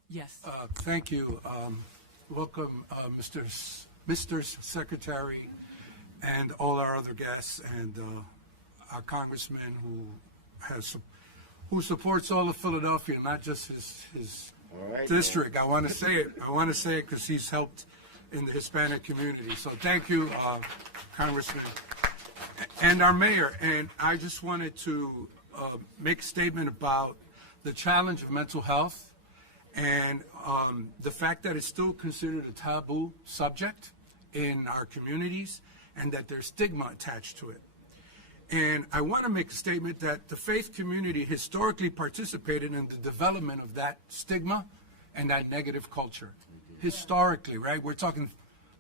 Yes. Thank you. Welcome, Mr. Secretary, and all our other guests, and our congressman who supports all of Philadelphia, not just his district. I want to say it. I want to say it because he's helped in the Hispanic community. So thank you, Congressman, and our mayor. And I just wanted to make a statement about the challenge of mental health and the fact that it's still considered a taboo subject in our communities and that there's stigma attached to it. And I want to make a statement that the faith community historically participated in the development of that stigma and that negative culture. Historically, right? We're talking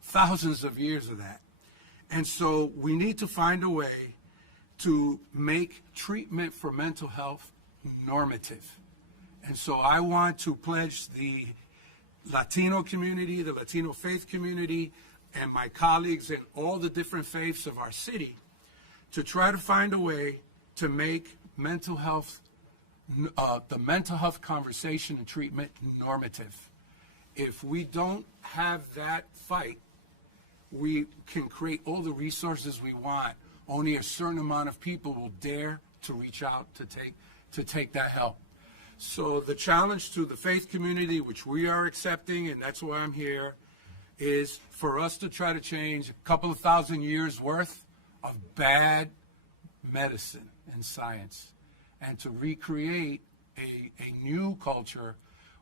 thousands of years of that. And so we need to find a way to make treatment for mental health normative. And so I want to pledge the Latino community, the Latino faith community, and my colleagues in all the different faiths of our city to try to find a way to make mental health, the mental health conversation and treatment normative. If we don't have that fight, we can create all the resources we want. Only a certain amount of people will dare to reach out to take that help. So the challenge to the faith community, which we are accepting, and that's why I'm here, is for us to try to change a couple of thousand years worth of bad medicine and science and to recreate a new culture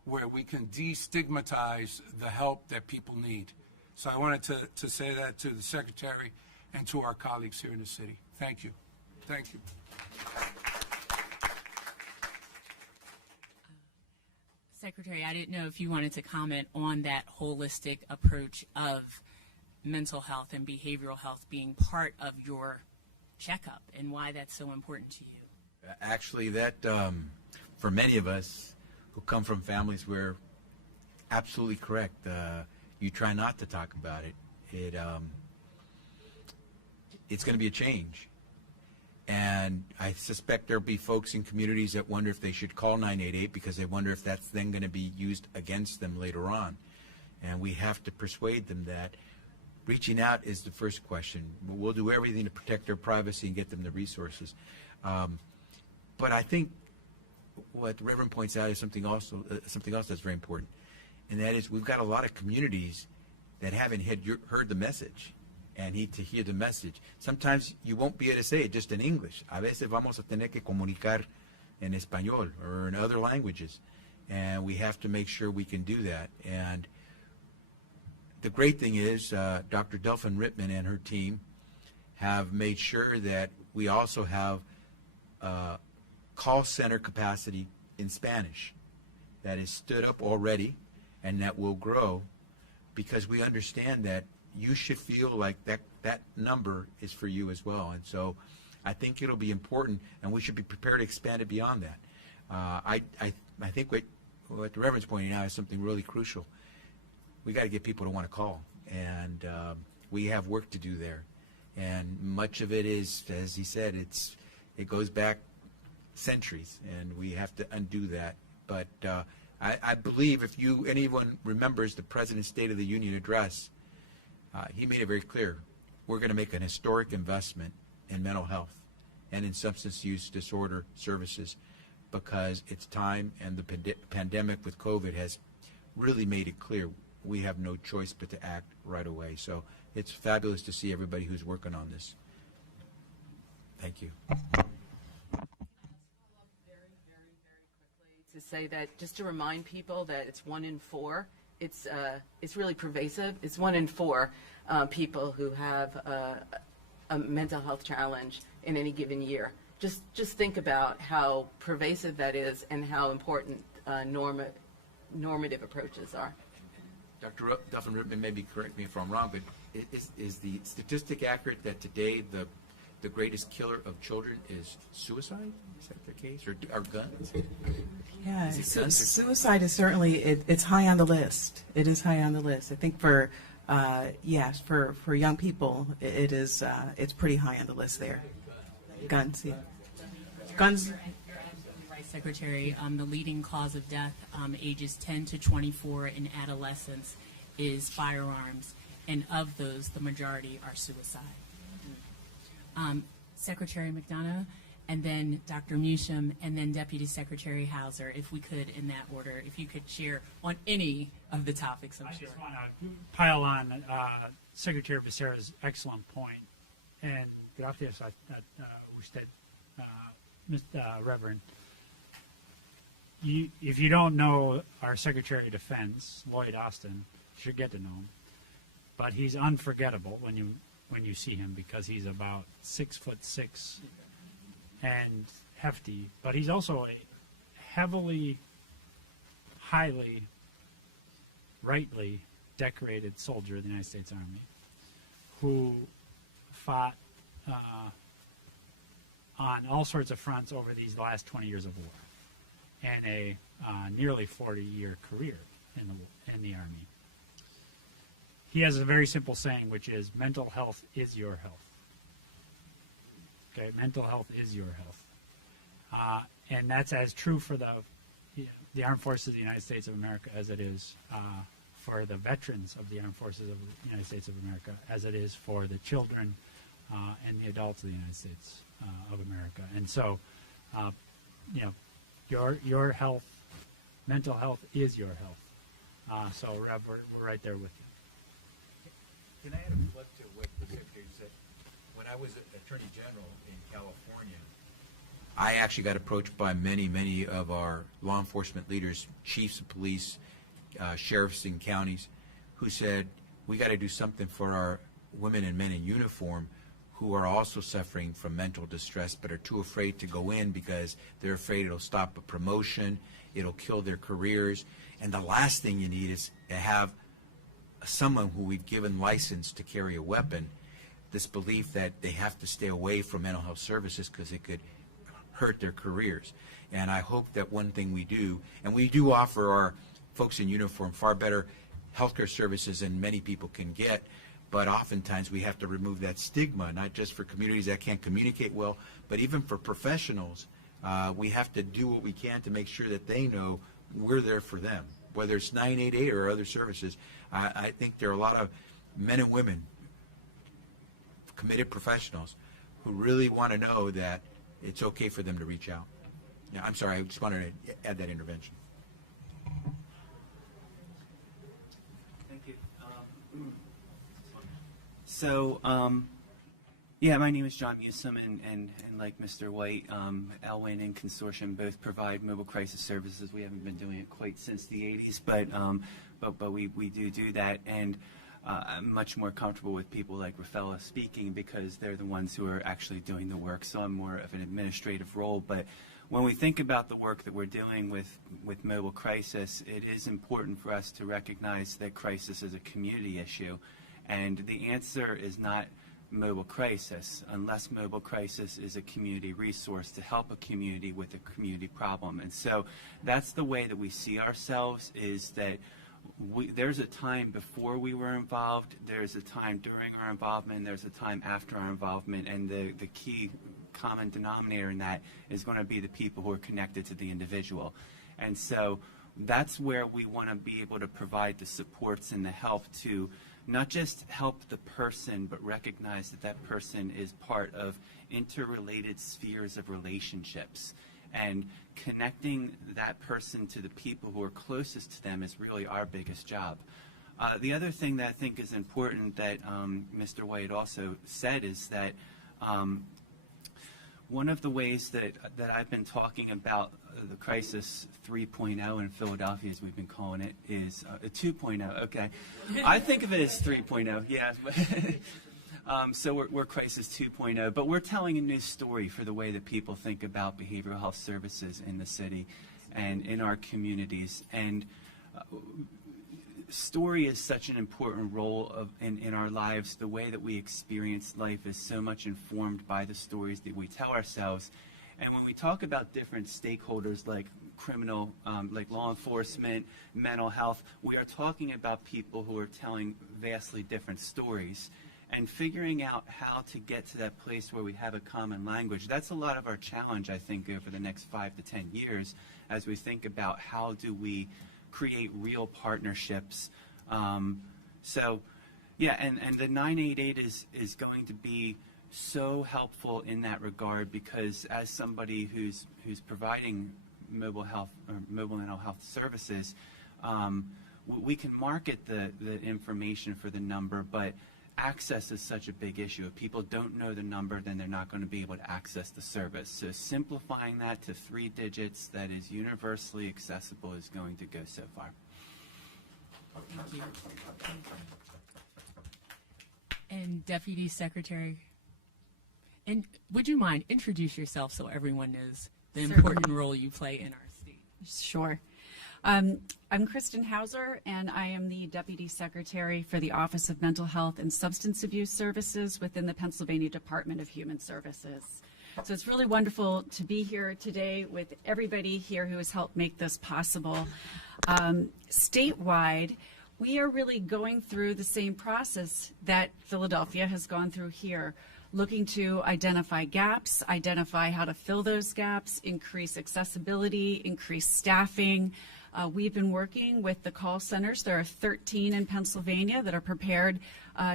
where we can destigmatize the help that people need. So I wanted to say that to the Secretary and to our colleagues here in the city. Thank you. Thank you. Secretary, I didn't know if you wanted to comment on that holistic approach of mental health and behavioral health being part of your checkup and why that's so important to you. Actually, that for many of us who come from families where absolutely correct, you try not to talk about it. It's going to be a change. And I suspect there'll be folks in communities that wonder if they should call 988 because they wonder if that's then going to be used against them later on. And we have to persuade them that reaching out is the first question. We'll do everything to protect their privacy and get them the resources. But I think what the Reverend points out is something else that's very important, and that is we've got a lot of communities that haven't heard the message and need to hear the message. Sometimes you won't be able to say it just in English. A veces vamos a tener que comunicar en español or in other languages, and we have to make sure we can do that. And the great thing is Dr. Delphin Rittman and her team have made sure that we also have call center capacity in Spanish that is stood up already and that will grow, because we understand that you should feel like that number is for you as well. And so I think it'll be important, and we should be prepared to expand it beyond that. I think what the Reverend's pointing out is something really crucial. We got to get people to want to call, and we have work to do there. And much of it is, as he said, it goes back centuries, and we have to undo that. But I believe if anyone remembers the President's State of the Union address, he made it very clear. We're going to make an historic investment in mental health and in substance use disorder services because it's time, and the pandemic with COVID has really made it clear we have no choice but to act right away. So it's fabulous to see everybody who's working on this. Thank you. To say that, just to remind people that it's 1 in 4. It's really pervasive. It's 1 in 4 people who have a mental health challenge in any given year. Just think about how pervasive that is and how important normative approaches are. Dr. Duffin, maybe correct me if I'm wrong, but is the statistic accurate that today the greatest killer of children is suicide? Is that the case, or guns? Yeah, suicide is certainly, it's high on the list. It is high on the list. I think for young people, it's pretty high on the list there. Guns, yeah. Guns. You're absolutely right, Secretary. The leading cause of death, ages 10 to 24 in adolescence, is firearms, and of those, the majority are suicide. Secretary McDonough, and then Dr. Musham, and then Deputy Secretary Hauser, if we could, in that order, if you could share on any of the topics, I'm sure. I just want to pile on Secretary Beccera's excellent point, and gracias a usted, Reverend. If you don't know our Secretary of Defense, Lloyd Austin, you should get to know him. But he's unforgettable when you see him, because he's about 6'6" and hefty. But he's also a heavily, highly, rightly decorated soldier of the United States Army who fought on all sorts of fronts over these last 20 years of war, and a nearly 40-year career in the Army. He has a very simple saying, which is, mental health is your health. Okay, mental health is your health. And that's as true for the Armed Forces of the United States of America as it is for the veterans of the Armed Forces of the United States of America, as it is for the children and the adults of the United States of America. And so, your health, mental health is your health. So, Rev, we're right there with you. Can I add a flip to what the Secretary said? When I was Attorney General in California, I actually got approached by many of our law enforcement leaders, chiefs of police, sheriffs in counties, who said, we got to do something for our women and men in uniform who are also suffering from mental distress but are too afraid to go in because they're afraid it'll stop a promotion, it'll kill their careers, and the last thing you need is to have someone who we've given license to carry a weapon, this belief that they have to stay away from mental health services because it could hurt their careers. And I hope that one thing we do, and we do offer our folks in uniform far better healthcare services than many people can get, but oftentimes we have to remove that stigma, not just for communities that can't communicate well, but even for professionals. We have to do what we can to make sure that they know we're there for them, whether it's 988 or other services. I think there are a lot of men and women, committed professionals, who really want to know that it's okay for them to reach out. Yeah, I'm sorry, I just wanted to add that intervention. Thank you. Yeah, my name is John Musham, and like Mr. White, Elwyn and Consortium both provide mobile crisis services. We haven't been doing it quite since the 80s, but we do that, and I'm much more comfortable with people like Rafaela speaking because they're the ones who are actually doing the work, so I'm more of an administrative role. But when we think about the work that we're doing with mobile crisis, it is important for us to recognize that crisis is a community issue, and the answer is not mobile crisis unless mobile crisis is a community resource to help a community with a community problem. And so that's the way that we see ourselves, is that there's a time before we were involved, there's a time during our involvement, and there's a time after our involvement, and the key common denominator in that is going to be the people who are connected to the individual. And so that's where we want to be able to provide the supports and the help to not just help the person, but recognize that that person is part of interrelated spheres of relationships. And connecting that person to the people who are closest to them is really our biggest job. The other thing that I think is important that Mr. White also said is that one of the ways that I've been talking about the crisis 3.0 in Philadelphia, as we've been calling it, is 2.0. Okay, I think of it as 3.0. Yeah. So we're crisis 2.0, but we're telling a new story for the way that people think about behavioral health services in the city and in our communities. And story is such an important role in our lives. The way that we experience life is so much informed by the stories that we tell ourselves. And when we talk about different stakeholders like criminal, like law enforcement, mental health, we are talking about people who are telling vastly different stories. And figuring out how to get to that place where we have a common language, that's a lot of our challenge, I think, over the next 5 to 10 years as we think about how do we create real partnerships. So, yeah, and the 988 is going to be so helpful in that regard, because as somebody who's providing mobile health or mobile mental health services, we can market the information for the number, but access is such a big issue. If people don't know the number, then they're not going to be able to access the service. So simplifying that to 3 digits that is universally accessible is going to go so far. Thank you. And Deputy Secretary, and would you mind introduce yourself so everyone knows the important role you play in our state? Sure. I'm Kristen Hauser, and I am the Deputy Secretary for the Office of Mental Health and Substance Abuse Services within the Pennsylvania Department of Human Services. So it's really wonderful to be here today with everybody here who has helped make this possible. Statewide, we are really going through the same process that Philadelphia has gone through here, looking to identify gaps, identify how to fill those gaps, increase accessibility, increase staffing. We've been working with the call centers. There are 13 in Pennsylvania that are prepared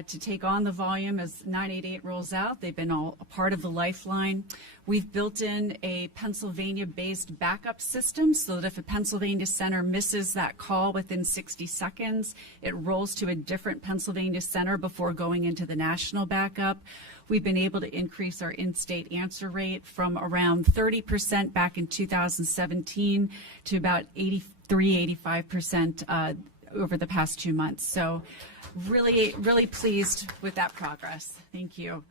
to take on the volume as 988 rolls out. They've been all a part of the Lifeline. We've built in a Pennsylvania-based backup system so that if a Pennsylvania center misses that call within 60 seconds, it rolls to a different Pennsylvania center before going into the national backup. We've been able to increase our in-state answer rate from around 30% back in 2017 to about 85% over the past 2 months. So really, really pleased with that progress. Thank you.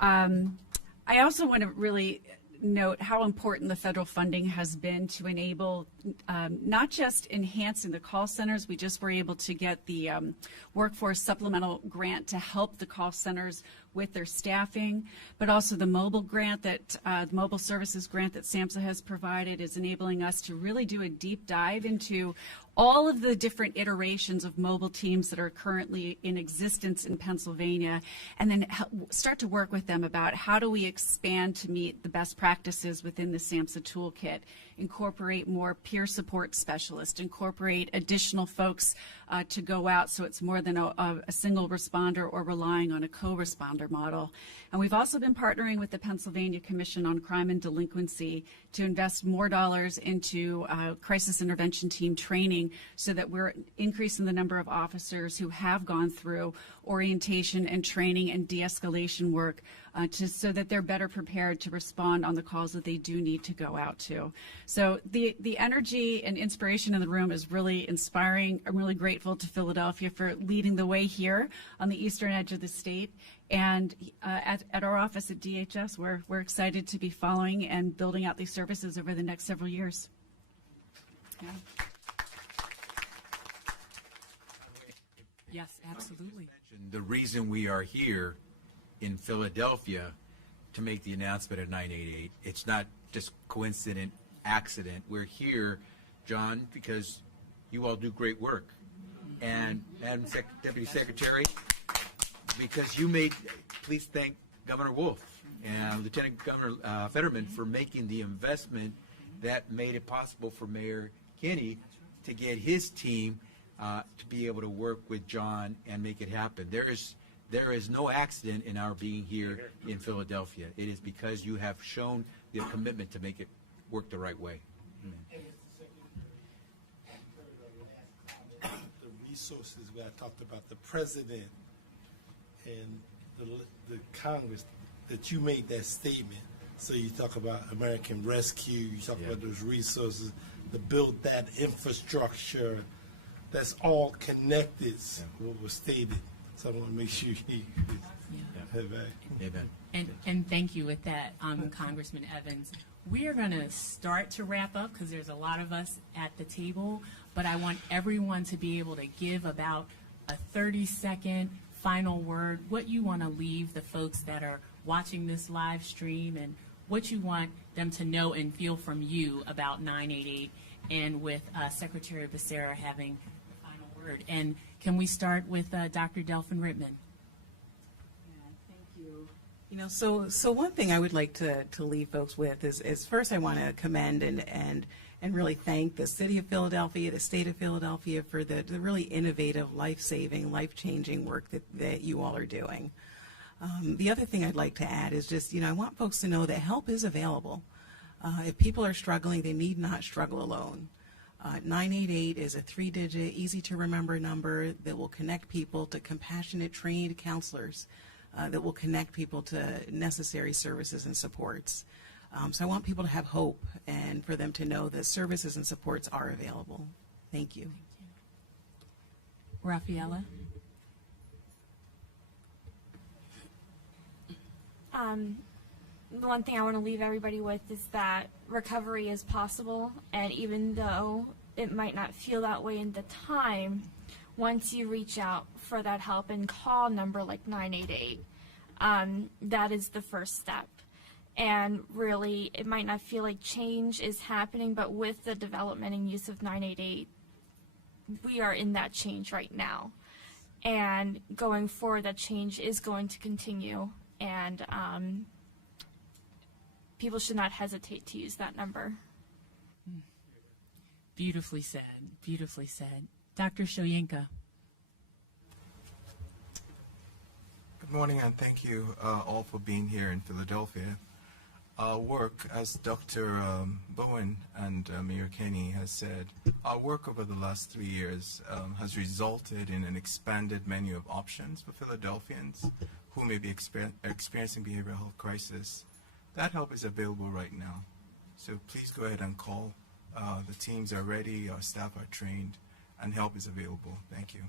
I also want to really note how important the federal funding has been to enable not just enhancing the call centers. We just were able to get the workforce supplemental grant to help the call centers with their staffing, but also the mobile grant that the mobile services grant that SAMHSA has provided is enabling us to really do a deep dive into all of the different iterations of mobile teams that are currently in existence in Pennsylvania, and then start to work with them about how do we expand to meet the best practices within the SAMHSA toolkit, incorporate more peer support specialists, incorporate additional folks to go out so it's more than a single responder or relying on a co-responder model. And we've also been partnering with the Pennsylvania Commission on Crime and Delinquency to invest more dollars into crisis intervention team training so that we're increasing the number of officers who have gone through orientation and training and de-escalation work so that they're better prepared to respond on the calls that they do need to go out to. So the energy and inspiration in the room is really inspiring. I'm really grateful to Philadelphia for leading the way here on the eastern edge of the state. And at our office at DHS, we're excited to be following and building out these services over the next several years. Yeah. Yes, absolutely. The reason we are here in Philadelphia to make the announcement at 988, it's not just coincident, accident. We're here, John, because you all do great work. And Madam Deputy Secretary, because you made, please thank Governor Wolf and Lieutenant Governor Fetterman for making the investment that made it possible for Mayor Kinney to get his team to be able to work with John and make it happen. There is no accident in our being here in Philadelphia. It is because you have shown the commitment to make it work the right way. The resources where I talked about the president and the Congress, that you made that statement. So you talk about American Rescue, you talk about those resources to build that infrastructure. That's all connected, what was stated. So I want to make sure you have that. And thank you with that, Congressman Evans. We are going to start to wrap up because there's a lot of us at the table, but I want everyone to be able to give about a 30-second final word, what you want to leave the folks that are watching this live stream and what you want them to know and feel from you about 988, and with Secretary Beccera having the final word. And can we start with Dr. Delphin Rittman? You know, so one thing I would like to leave folks with is first I want to commend and really thank the City of Philadelphia, the State of Philadelphia for the really innovative, life-saving, life-changing work that you all are doing. The other thing I'd like to add is just, you know, I want folks to know that help is available. If people are struggling, they need not struggle alone. 988 is a 3-digit, easy-to-remember number that will connect people to compassionate, trained counselors. That will connect people to necessary services and supports. So I want people to have hope and for them to know that services and supports are available. Thank you. Rafaela? The one thing I want to leave everybody with is that recovery is possible, and even though it might not feel that way in the time, once you reach out for that help and call a number like 988, that is the first step. And really, it might not feel like change is happening, but with the development and use of 988, we are in that change right now. And going forward, that change is going to continue, and people should not hesitate to use that number. Beautifully said, beautifully said. Dr. Shoyinka. Good morning, and thank you all for being here in Philadelphia. Our work, as Dr. Bowen and Mayor Kenny has said, our work over the last 3 years has resulted in an expanded menu of options for Philadelphians who may be experiencing behavioral health crisis. That help is available right now. So please go ahead and call. The teams are ready, our staff are trained, and help is available. Thank you.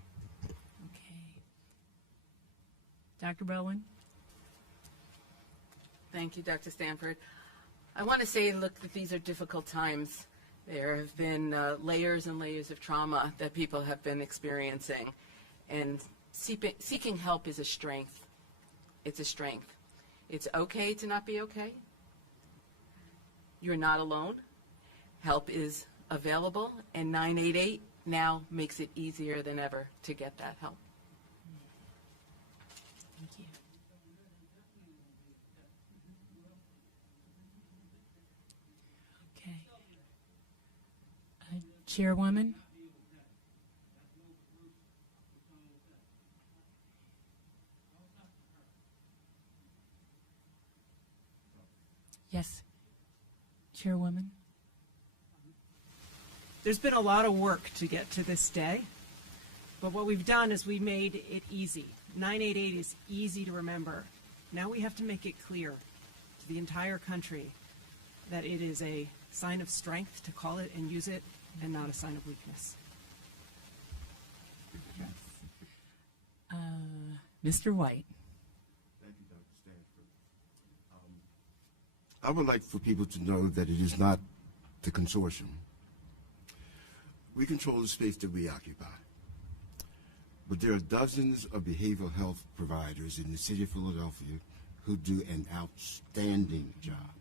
Dr. Bowen? Thank you, Dr. Stanford. I want to say, look, that these are difficult times. There have been layers and layers of trauma that people have been experiencing, and seeking help is a strength. It's a strength. It's okay to not be okay. You're not alone. Help is available, and 988 now makes it easier than ever to get that help. Thank you. Okay. Chairwoman? Yes. Chairwoman? There's been a lot of work to get to this day, but what we've done is we made it easy. 988 is easy to remember. Now we have to make it clear to the entire country that it is a sign of strength to call it and use it, and not a sign of weakness. Mr. White. Thank you, Dr. Stanford. I would like for people to know that it is not the consortium. We control the space that we occupy. But there are dozens of behavioral health providers in the city of Philadelphia who do an outstanding job,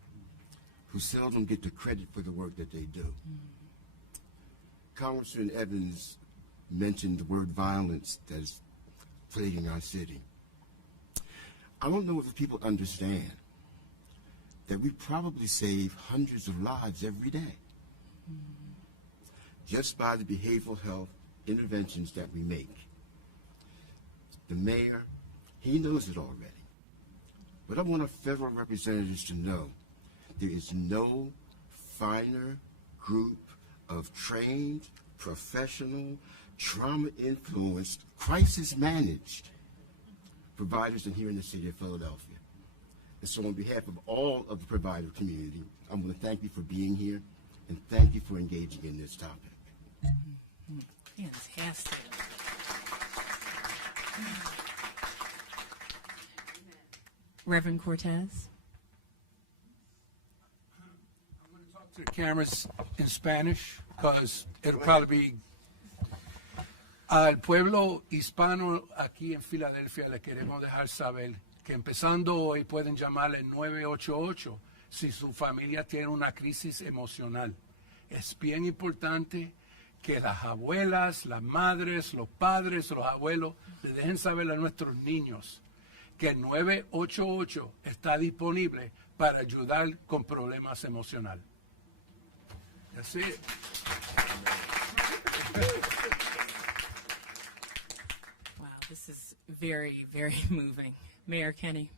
who seldom get the credit for the work that they do. Congressman Evans mentioned the word violence that is plaguing our city. I don't know if people understand that we probably save hundreds of lives every day just by the behavioral health interventions that we make. The mayor, he knows it already. But I want our federal representatives to know there is no finer group of trained, professional, trauma-influenced, crisis-managed providers in here in the city of Philadelphia. And so on behalf of all of the provider community, I'm going to thank you for being here and thank you for engaging in this topic. Fantastic. Reverend Cortez. To the cameras in Spanish, because it'll probably be al pueblo hispano aquí en Filadelfia le queremos dejar saber que empezando hoy pueden llamar al 988 si su familia tiene una crisis emocional. Es bien importante que las abuelas, las madres, los padres, los abuelos le dejen saber a nuestros niños que el 988 está disponible para ayudar con problemas emocionales. That's it. Wow, this is very, very moving. Mayor Kenny.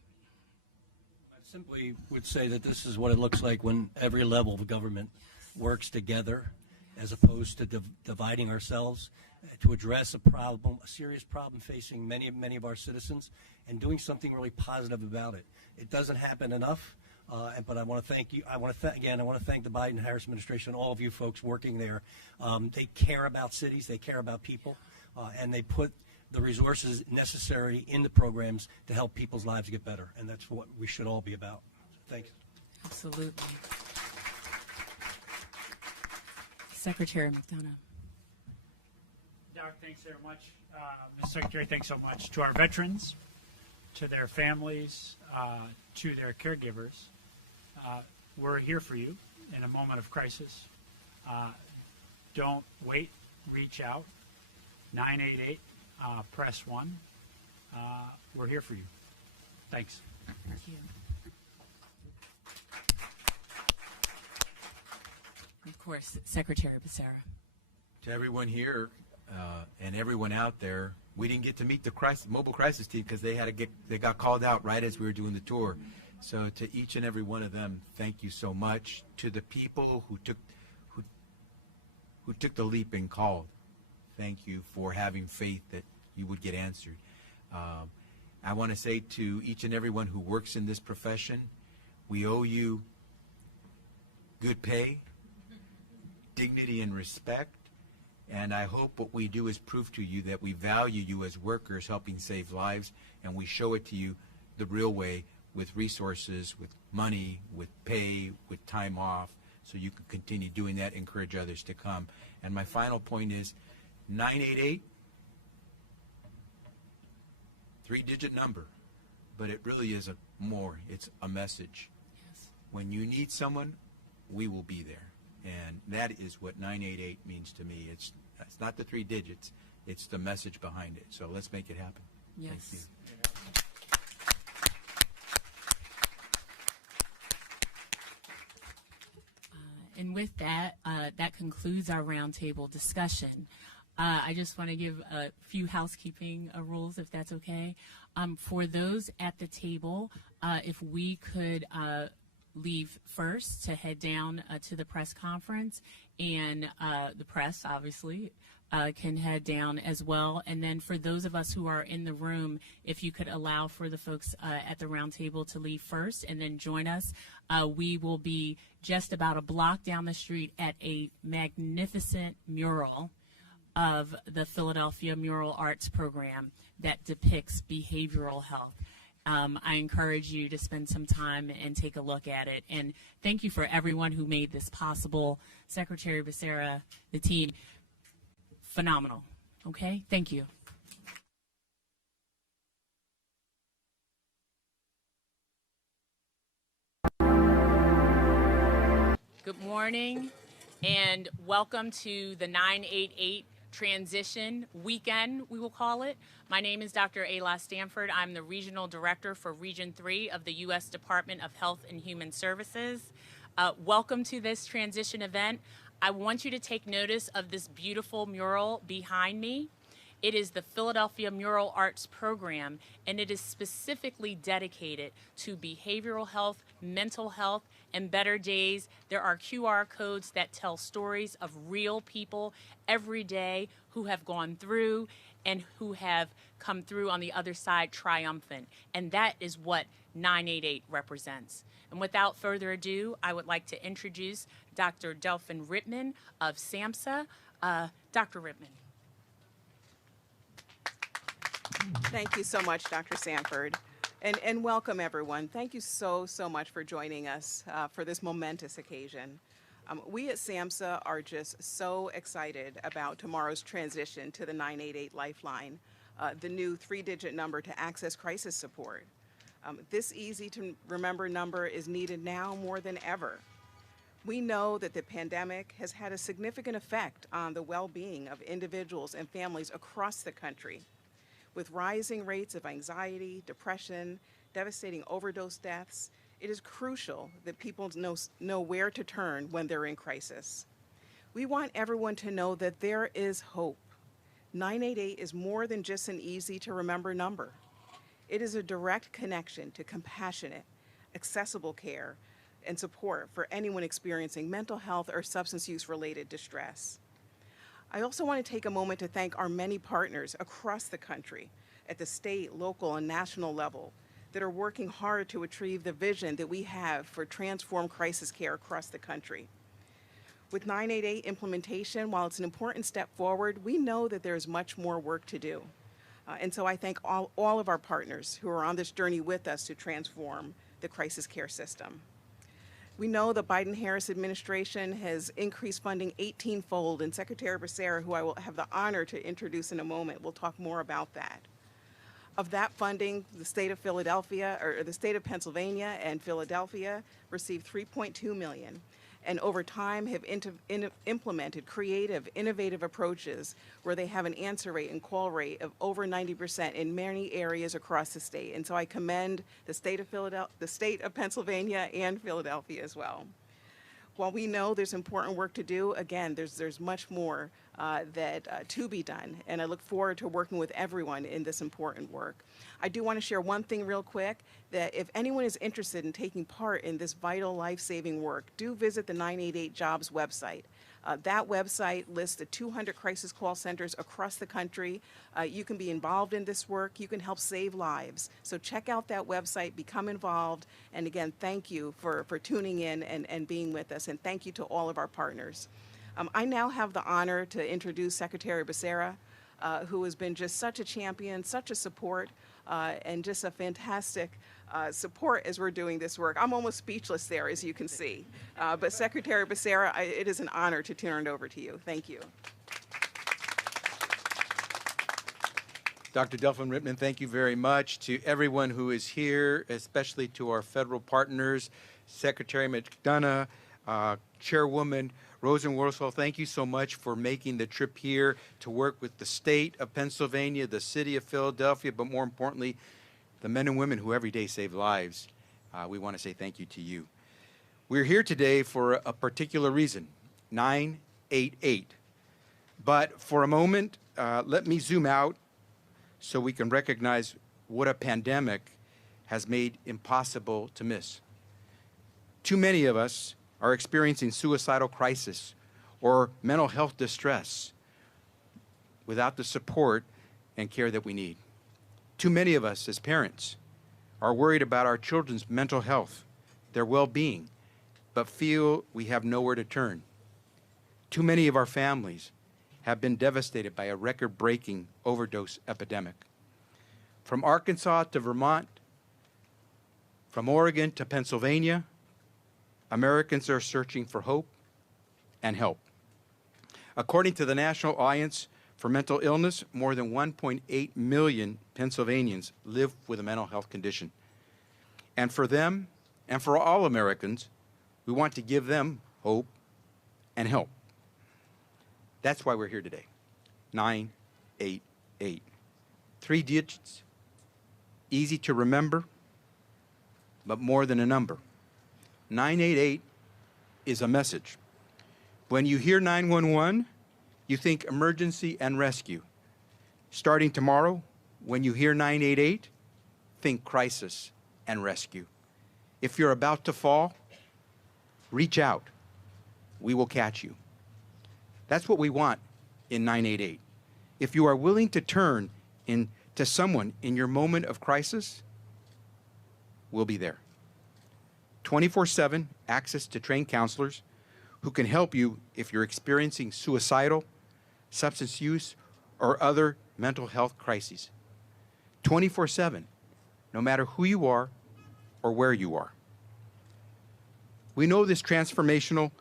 I simply would say that this is what it looks like when every level of government works together as opposed to dividing ourselves to address a problem, a serious problem facing many of our citizens, and doing something really positive about it. It doesn't happen enough. But I want to thank you. I want to thank the Biden-Harris administration, all of you folks working there. They care about cities, they care about people, and they put the resources necessary in the programs to help people's lives get better. And that's what we should all be about. Thanks. Absolutely. Secretary McDonough. Doc, thanks very much. Ms. Secretary, thanks so much. To our veterans, to their families, to their caregivers, we're here for you in a moment of crisis. Don't wait, reach out. 988, press 1. We're here for you. Thanks. Thank you. Of course, Secretary Beccera. To everyone here and everyone out there, we didn't get to meet the mobile crisis team because they got called out right as we were doing the tour. So to each and every one of them, thank you so much. To the people who took the leap and called, thank you for having faith that you would get answered. I want to say to each and everyone who works in this profession, we owe you good pay, dignity, and respect. And I hope what we do is prove to you that we value you as workers helping save lives, and we show it to you the real way with resources, with money, with pay, with time off, so you can continue doing that, encourage others to come. And my final point is 988, 3-digit number, but it really is more. It's a message. Yes. When you need someone, we will be there. And that is what 988 means to me. It's not the 3 digits, it's the message behind it. So let's make it happen. Yes. Thank you. And with that, that concludes our roundtable discussion. I just want to give a few housekeeping rules, if that's okay. For those at the table, if we could leave first to head down to the press conference, and the press, obviously, can head down as well. And then for those of us who are in the room, if you could allow for the folks at the round table to leave first and then join us. We will be just about a block down the street at a magnificent mural of the Philadelphia Mural Arts Program that depicts behavioral health. I encourage you to spend some time and take a look at it. And thank you for everyone who made this possible. Secretary Beccera, the team, phenomenal. Okay, thank you. Good morning and welcome to the 988 transition weekend, we will call it. My name is Dr. Ayla Stanford. I'm the Regional Director for Region 3 of the U.S. Department of Health and Human Services. Welcome to this transition event. I want you to take notice of this beautiful mural behind me. It is the Philadelphia Mural Arts Program, and it is specifically dedicated to behavioral health, mental health, and better days. There are QR codes that tell stories of real people every day who have gone through and who have come through on the other side triumphant. And that is what 988 represents. And without further ado, I would like to introduce Dr. Delphin Rittman of SAMHSA. Dr. Rittman. Thank you so much, Dr. Sanford. And welcome, everyone. Thank you so much for joining us for this momentous occasion. We at SAMHSA are just so excited about tomorrow's transition to the 988 Lifeline, the new 3-digit number to access crisis support. This easy-to-remember number is needed now more than ever. We know that the pandemic has had a significant effect on the well-being of individuals and families across the country. With rising rates of anxiety, depression, devastating overdose deaths, it is crucial that people know where to turn when they're in crisis. We want everyone to know that there is hope. 988 is more than just an easy-to-remember number. It is a direct connection to compassionate, accessible care and support for anyone experiencing mental health or substance use-related distress. I also want to take a moment to thank our many partners across the country at the state, local, and national level that are working hard to achieve the vision that we have for transformed crisis care across the country. With 988 implementation, while it's an important step forward, we know that there's much more work to do. And so I thank all of our partners who are on this journey with us to transform the crisis care system. We know the Biden-Harris administration has increased funding 18-fold, and Secretary Beccera, who I will have the honor to introduce in a moment, will talk more about that. Of that funding, the state of Philadelphia, or the state of Pennsylvania and Philadelphia received $3.2 million, and over time have implemented creative, innovative approaches where they have an answer rate and call rate of over 90% in many areas across the state. And so I commend the state of Pennsylvania and Philadelphia as well. While we know there's important work to do, again, there's much more to be done, and I look forward to working with everyone in this important work. I do want to share one thing real quick, that if anyone is interested in taking part in this vital life-saving work, do visit the 988 Jobs website. That website lists the 200 crisis call centers across the country. You can be involved in this work. You can help save lives. So check out that website, become involved, and again, thank you for tuning in and being with us, and thank you to all of our partners. I now have the honor to introduce Secretary Beccera, who has been just such a champion, such a support, and just a fantastic support as we're doing this work. I'm almost speechless there, as you can see. But Secretary Beccera, it is an honor to turn it over to you. Thank you. Dr. Delphin Rittman, thank you very much. To everyone who is here, especially to our federal partners, Secretary McDonough, Chairwoman Rosenworcel, thank you so much for making the trip here to work with the state of Pennsylvania, the city of Philadelphia, but more importantly, the men and women who every day save lives. We want to say thank you to you. We're here today for a particular reason, 988. But for a moment, let me zoom out so we can recognize what a pandemic has made impossible to miss. Too many of us are experiencing suicidal crisis or mental health distress without the support and care that we need. Too many of us as parents are worried about our children's mental health, their well-being, but feel we have nowhere to turn. Too many of our families have been devastated by a record-breaking overdose epidemic. From Arkansas to Vermont, from Oregon to Pennsylvania, Americans are searching for hope and help. According to the National Alliance for Mental Illness, more than 1.8 million Pennsylvanians live with a mental health condition. And for them, and for all Americans, we want to give them hope and help. That's why we're here today. 988. 3 digits, easy to remember, but more than a number. 988 is a message. When you hear 911, you think emergency and rescue. Starting tomorrow, when you hear 988, think crisis and rescue. If you're about to fall, reach out. We will catch you. That's what we want in 988. If you are willing to turn to someone in your moment of crisis, we'll be there. 24/7 access to trained counselors who can help you if you're experiencing suicidal, substance use, or other mental health crises. 24/7, no matter who you are or where you are. We know this transformational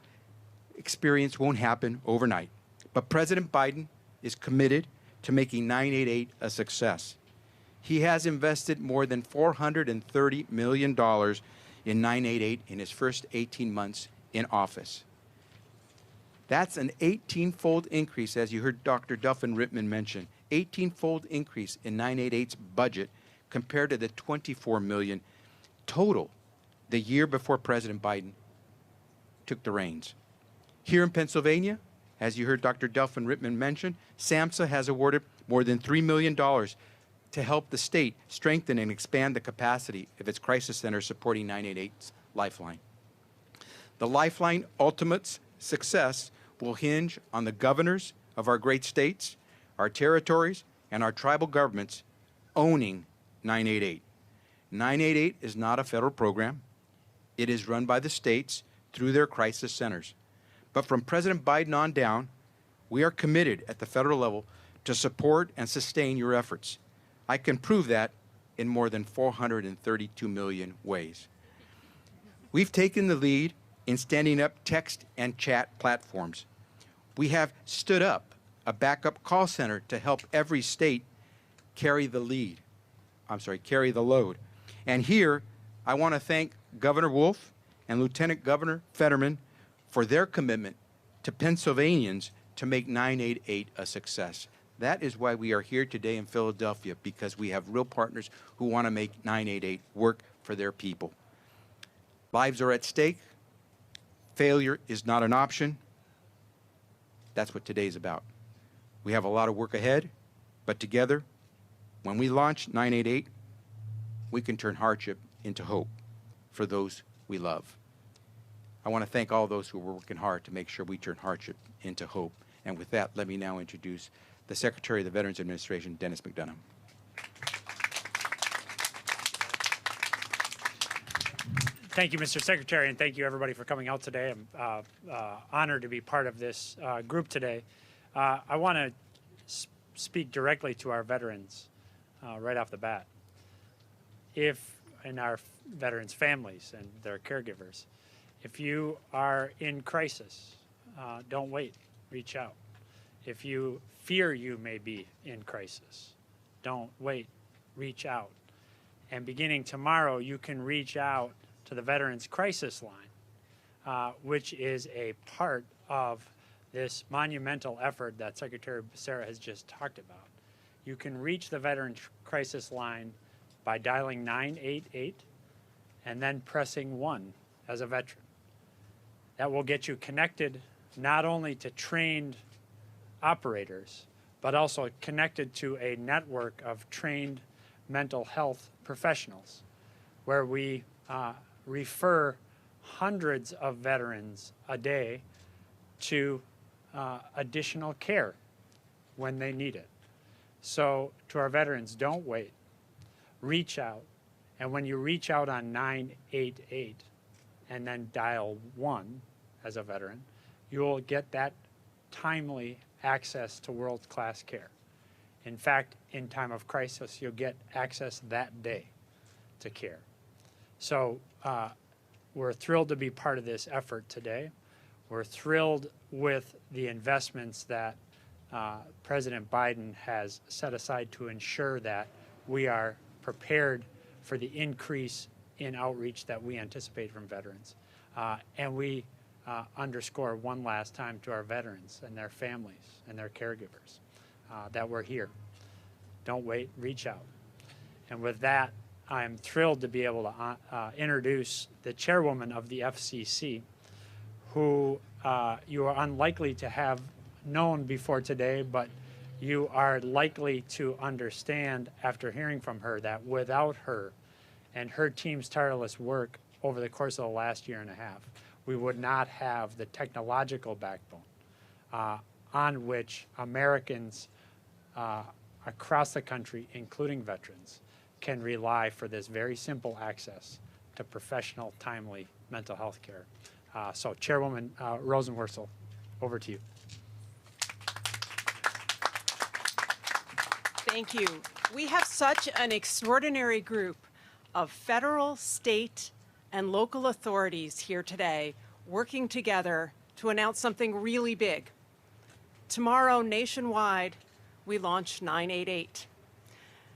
experience won't happen overnight, but President Biden is committed to making 988 a success. He has invested more than $430 million in 988 in his first 18 months in office. That's an 18-fold increase, as you heard Dr. Duffin Rittman mention, 18-fold increase in 988's budget compared to the $24 million total the year before President Biden took the reins. Here in Pennsylvania, as you heard Dr. Duffin Rittman mention, SAMHSA has awarded more than $3 million to help the state strengthen and expand the capacity of its crisis center supporting 988's Lifeline. The Lifeline ultimate success will hinge on the governors of our great states, our territories, and our tribal governments owning 988. 988 is not a federal program. It is run by the states through their crisis centers. But from President Biden on down, we are committed at the federal level to support and sustain your efforts. I can prove that in more than 432 million ways. We've taken the lead in standing up text and chat platforms. We have stood up a backup call center to help every state carry the load. And here, I want to thank Governor Wolf and Lieutenant Governor Fetterman for their commitment to Pennsylvanians to make 988 a success. That is why we are here today in Philadelphia, because we have real partners who want to make 988 work for their people. Lives are at stake. Failure is not an option. That's what today is about. We have a lot of work ahead, but together, when we launch 988, we can turn hardship into hope for those we love. I want to thank all those who are working hard to make sure we turn hardship into hope. And with that, let me now introduce the Secretary of the Veterans Administration, Dennis McDonough. Thank you, Mr. Secretary, and thank you, everybody, for coming out today. I'm honored to be part of this group today. I want to speak directly to our veterans right off the bat. And our veterans' families and their caregivers. If you are in crisis, don't wait, reach out. If you fear you may be in crisis, don't wait, reach out. And beginning tomorrow, you can reach out to the Veterans Crisis Line, which is a part of this monumental effort that Secretary Beccera has just talked about. You can reach the Veterans Crisis Line by dialing 988 and then pressing 1 as a veteran. That will get you connected not only to trained operators, but also connected to a network of trained mental health professionals, where we refer hundreds of veterans a day to additional care when they need it. So to our veterans, don't wait. Reach out. And when you reach out on 988 and then dial 1 as a veteran, you will get that timely access to world-class care. In fact, in time of crisis, you'll get access that day to care. So we're thrilled to be part of this effort today. We're thrilled with the investments that President Biden has set aside to ensure that we are prepared for the increase in outreach that we anticipate from veterans. And we underscore one last time to our veterans and their families and their caregivers that we're here. Don't wait, reach out. And with that, I'm thrilled to be able to introduce the chairwoman of the FCC, who you are unlikely to have known before today, but you are likely to understand after hearing from her that without her and her team's tireless work over the course of the last year and a half, we would not have the technological backbone on which Americans across the country, including veterans, can rely for this very simple access to professional, timely mental health care. So Chairwoman Rosenworcel, over to you. Thank you. We have such an extraordinary group of federal, state, and local authorities here today working together to announce something really big. Tomorrow, nationwide, we launch 988.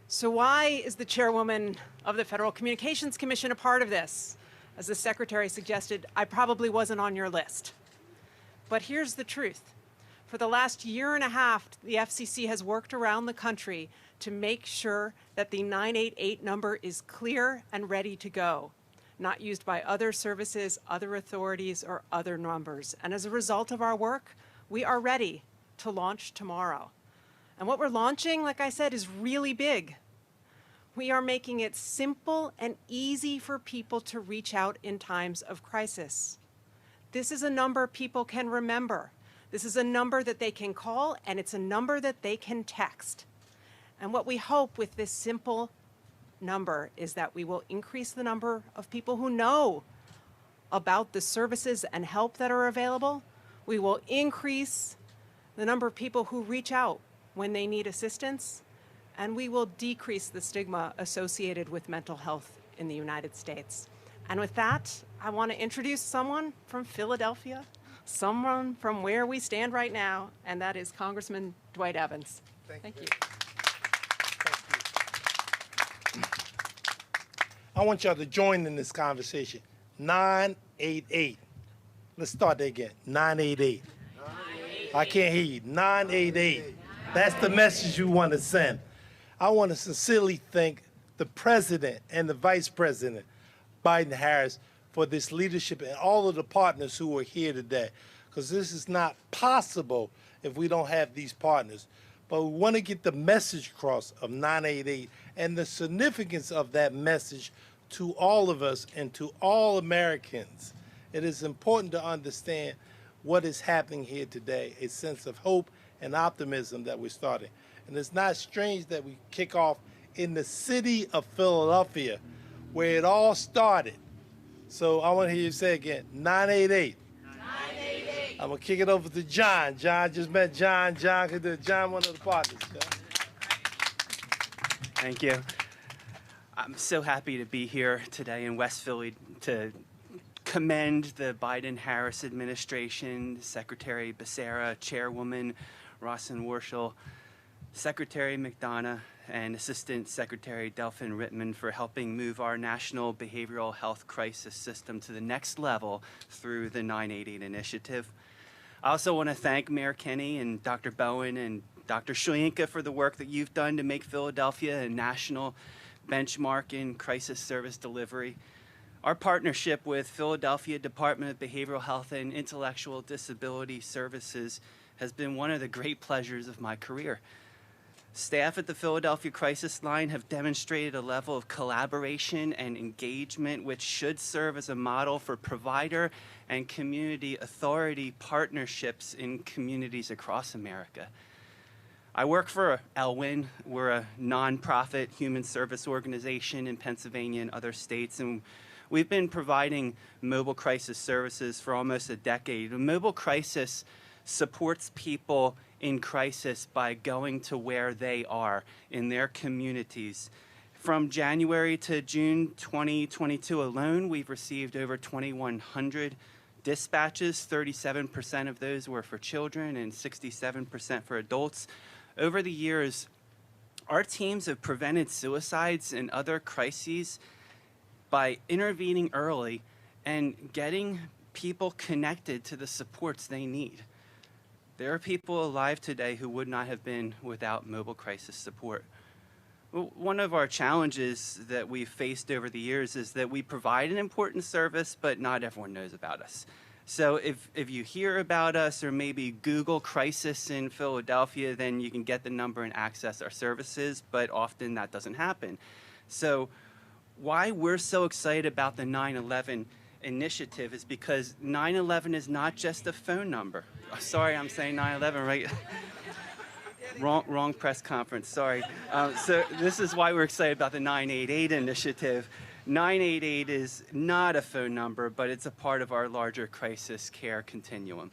So why is the Chairwoman of the Federal Communications Commission a part of this? As the Secretary suggested, I probably wasn't on your list. But here's the truth. For the last year and a half, the FCC has worked around the country to make sure that the 988 number is clear and ready to go, not used by other services, other authorities, or other numbers. And as a result of our work, we are ready to launch tomorrow. And what we're launching, like I said, is really big. We are making it simple and easy for people to reach out in times of crisis. This is a number people can remember. This is a number that they can call, and it's a number that they can text. And what we hope with this simple number is that we will increase the number of people who know about the services and help that are available. We will increase the number of people who reach out when they need assistance, and we will decrease the stigma associated with mental health in the United States. And with that, I want to introduce someone from Philadelphia, someone from where we stand right now, and that is Congressman Dwight Evans. Thank you. I want y'all to join in this conversation. 988. Let's start that again. 988. I can't hear you. 988. That's the message you want to send. I want to sincerely thank the President and the Vice President, Biden-Harris, for this leadership and all of the partners who are here today, because this is not possible if we don't have these partners. But we want to get the message across of 988 and the significance of that message to all of us and to all Americans. It is important to understand what is happening here today, a sense of hope and optimism that we're starting. And it's not strange that we kick off in the city of Philadelphia, where it all started. So I want to hear you say again, 988. 988. I'm going to kick it over to John. John just met John. John, one of the partners. Thank you. I'm so happy to be here today in West Philly to commend the Biden-Harris administration, Secretary Beccera, Chairwoman Rosenworcel, Secretary McDonough, and Assistant Secretary Delphin Rittman for helping move our national behavioral health crisis system to the next level through the 988 initiative. I also want to thank Mayor Kenney and Dr. Bowen and Dr. Shoyinka for the work that you've done to make Philadelphia a national benchmark in crisis service delivery. Our partnership with Philadelphia Department of Behavioral Health and Intellectual Disability Services has been one of the great pleasures of my career. Staff at the Philadelphia Crisis Line have demonstrated a level of collaboration and engagement which should serve as a model for provider and community authority partnerships in communities across America. I work for Elwyn. We're a nonprofit human service organization in Pennsylvania and other states, and we've been providing mobile crisis services for almost a decade. Mobile crisis supports people in crisis by going to where they are in their communities. From January to June 2022 alone, we've received over 2,100 dispatches. 37% of those were for children and 67% for adults. Over the years, our teams have prevented suicides and other crises by intervening early and getting people connected to the supports they need. There are people alive today who would not have been without mobile crisis support. One of our challenges that we've faced over the years is that we provide an important service, but not everyone knows about us. So if you hear about us or maybe Google crisis in Philadelphia, then you can get the number and access our services, but often that doesn't happen. So why we're so excited about the 9/11 initiative is because 9/11 is not just a phone number. Sorry, I'm saying 9/11, right? Wrong press conference, sorry. So this is why we're excited about the 988 initiative. 988 is not a phone number, but it's a part of our larger crisis care continuum.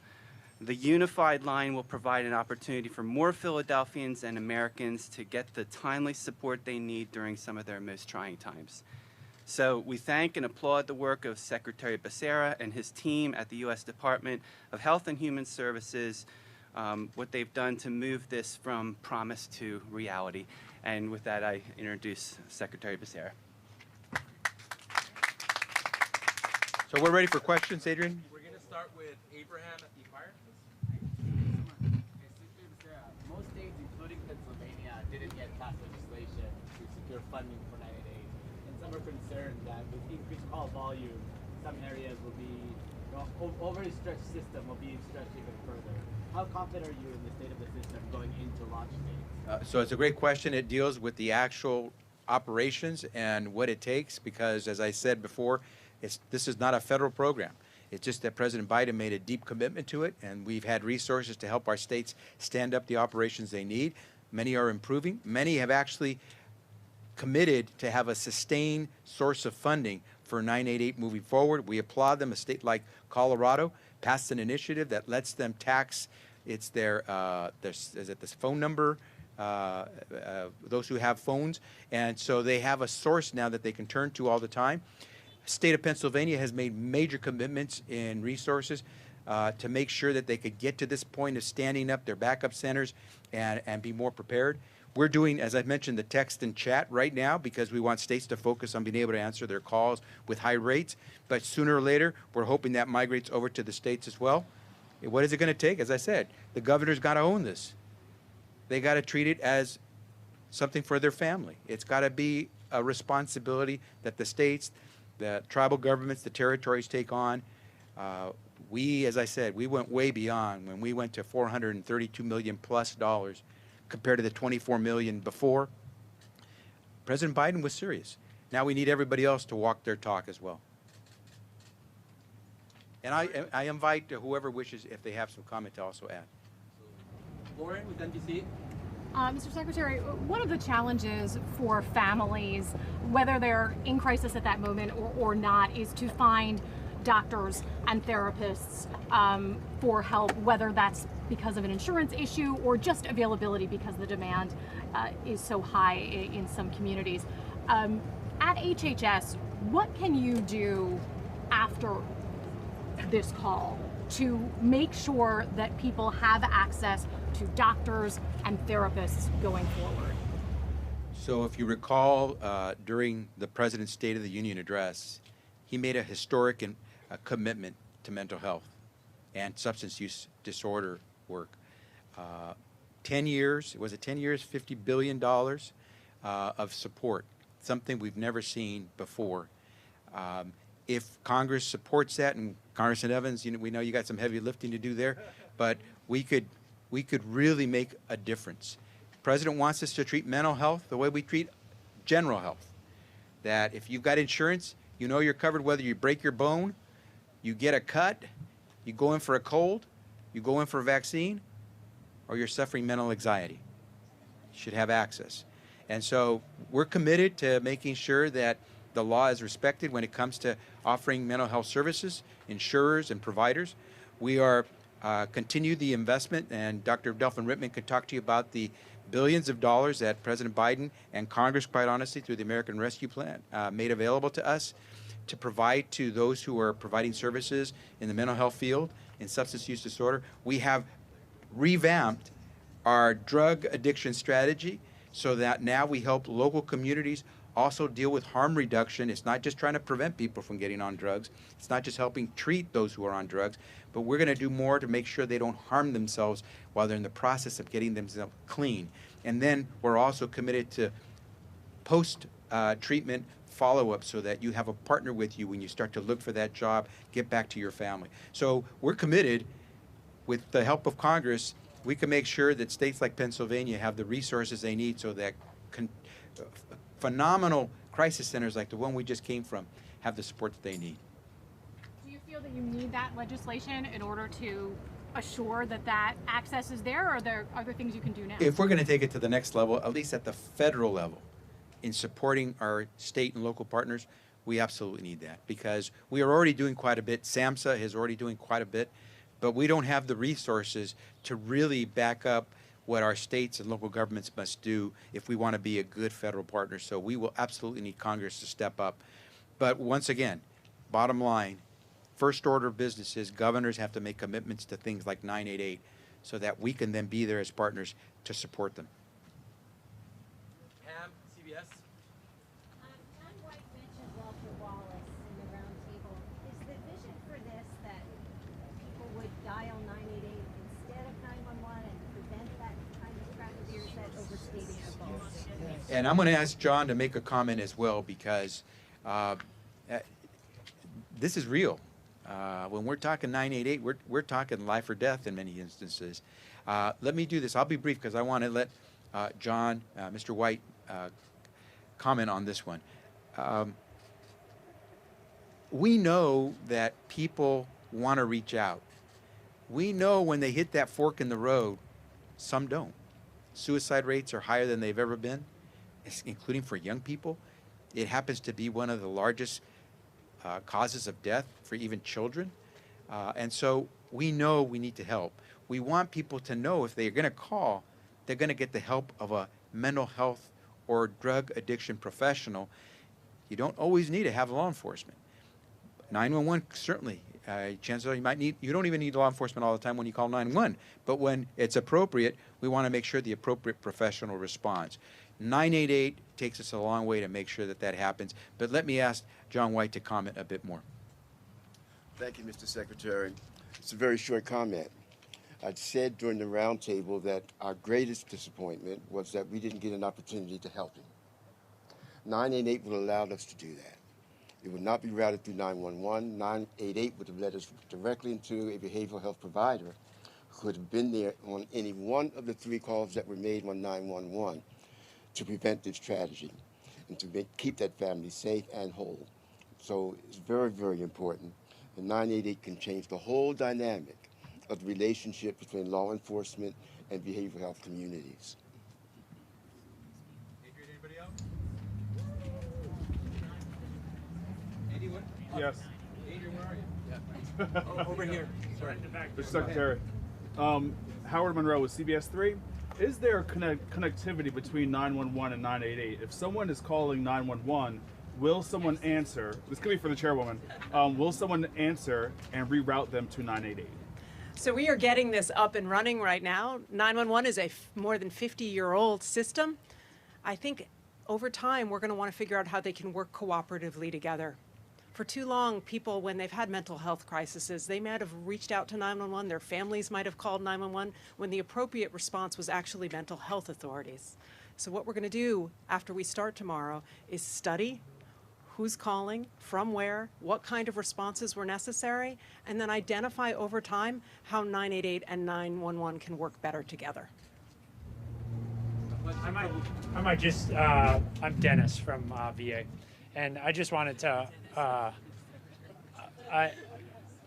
The unified line will provide an opportunity for more Philadelphians and Americans to get the timely support they need during some of their most trying times. So we thank and applaud the work of Secretary Beccera and his team at the U.S. Department of Health and Human Services, what they've done to move this from promise to reality. And with that, I introduce Secretary Beccera. So we're ready for questions, Adrian? We're going to start with Abraham at the fire. Most states, including Pennsylvania, didn't get passed legislation to secure funding for 988. And some are concerned that with increased call volume, some areas will be, overly stretched system will be stretched even further. How confident are you in the state of the system going into launch dates? So it's a great question. It deals with the actual operations and what it takes because, as I said before, this is not a federal program. It's just that President Biden made a deep commitment to it, and we've had resources to help our states stand up the operations they need. Many are improving. Many have actually committed to have a sustained source of funding for 988 moving forward. We applaud them. A state like Colorado passed an initiative that lets them tax. It's their this phone number, those who have phones, and so they have a source now that they can turn to all the time. State of Pennsylvania has made major commitments in resources to make sure that they could get to this point of standing up their backup centers and be more prepared. We're doing, as I mentioned, the text and chat right now because we want states to focus on being able to answer their calls with high rates. But sooner or later, we're hoping that migrates over to the states as well. What is it going to take? As I said, the governor's got to own this. They got to treat it as something for their family. It's got to be a responsibility that the states, the tribal governments, the territories take on. We, as I said, we went way beyond when we went to $432 million plus compared to the 24 million before. President Biden was serious. Now we need everybody else to walk their talk as well. And I invite whoever wishes, if they have some comment, to also add. Lauren with NBC. Mr. Secretary, one of the challenges for families, whether they're in crisis at that moment or not, is to find doctors and therapists for help, whether that's because of an insurance issue or just availability because the demand is so high in some communities. At HHS, what can you do after this call to make sure that people have access to doctors and therapists going forward? So if you recall, during the President's State of the Union address, he made a historic commitment to mental health and substance use disorder work. 10 years, was it 10 years, $50 billion of support, something we've never seen before. If Congress supports that, and Congressman Evans, we know you got some heavy lifting to do there, but we could really make a difference. The President wants us to treat mental health the way we treat general health. That if you've got insurance, you know you're covered whether you break your bone, you get a cut, you go in for a cold, you go in for a vaccine, or you're suffering mental anxiety. You should have access. And so we're committed to making sure that the law is respected when it comes to offering mental health services, insurers and providers. We are continue the investment, and Dr. Delphin Rittman could talk to you about the billions of dollars that President Biden and Congress, quite honestly, through the American Rescue Plan, made available to us to provide to those who are providing services in the mental health field, in substance use disorder. We have revamped our drug addiction strategy so that now we help local communities also deal with harm reduction. It's not just trying to prevent people from getting on drugs. It's not just helping treat those who are on drugs, but we're going to do more to make sure they don't harm themselves while they're in the process of getting themselves clean. And then we're also committed to post-treatment follow-up so that you have a partner with you when you start to look for that job, get back to your family. So we're committed, with the help of Congress, we can make sure that states like Pennsylvania have the resources they need so that phenomenal crisis centers like the one we just came from have the support that they need. Do you feel that you need that legislation in order to assure that that access is there, or are there other things you can do now? If we're going to take it to the next level, at least at the federal level, in supporting our state and local partners, we absolutely need that, because we are already doing quite a bit. SAMHSA is already doing quite a bit, but we don't have the resources to really back up what our states and local governments must do if we want to be a good federal partner. So we will absolutely need Congress to step up. But once again, bottom line, first order of business is governors have to make commitments to things like 988 so that we can then be there as partners to support them. Pam, CBS. John White mentioned Walter Wallace in the roundtable. Is the vision for this that people would dial 988 instead of 911 and prevent that kind of traffic, or is that overstating the goal? And I'm going to ask John to make a comment as well, because this is real. When we're talking 988, we're talking life or death in many instances. Let me do this. I'll be brief because I want to let John, Mr. White, comment on this one. We know that people want to reach out. We know when they hit that fork in the road, some don't. Suicide rates are higher than they've ever been, including for young people. It happens to be one of the largest causes of death for even children. And so we know we need to help. We want people to know if they're going to call, they're going to get the help of a mental health or drug addiction professional. You don't always need to have law enforcement. 911, certainly. Chances are you don't even need law enforcement all the time when you call 911. But when it's appropriate, we want to make sure the appropriate professional responds. 988 takes us a long way to make sure that that happens. But let me ask John White to comment a bit more. Thank you, Mr. Secretary. It's a very short comment. I said during the roundtable that our greatest disappointment was that we didn't get an opportunity to help him. 988 would have allowed us to do that. It would not be routed through 911. 988 would have led us directly into a behavioral health provider who could have been there on any one of the 3 calls that were made on 911 to prevent this tragedy and to keep that family safe and whole. So it's very, very important. And 988 can change the whole dynamic of the relationship between law enforcement and behavioral health communities. Adrian, anybody else? Yes. Adrian, where are you? Yeah. Over here. Sorry. Mr. Secretary, Howard Monroe with CBS 3. Is there connectivity between 911 and 988? If someone is calling 911, will someone answer? This could be for the chairwoman. Will someone answer and reroute them to 988? So we are getting this up and running right now. 911 is a more than 50-year-old system. I think over time we're going to want to figure out how they can work cooperatively together. For too long, people, when they've had mental health crises, they might have reached out to 911, their families might have called 911, when the appropriate response was actually mental health authorities. So what we're going to do after we start tomorrow is study who's calling, from where, what kind of responses were necessary, and then identify over time how 988 and 911 can work better together. I might just, I'm Dennis from VA, and I just wanted to,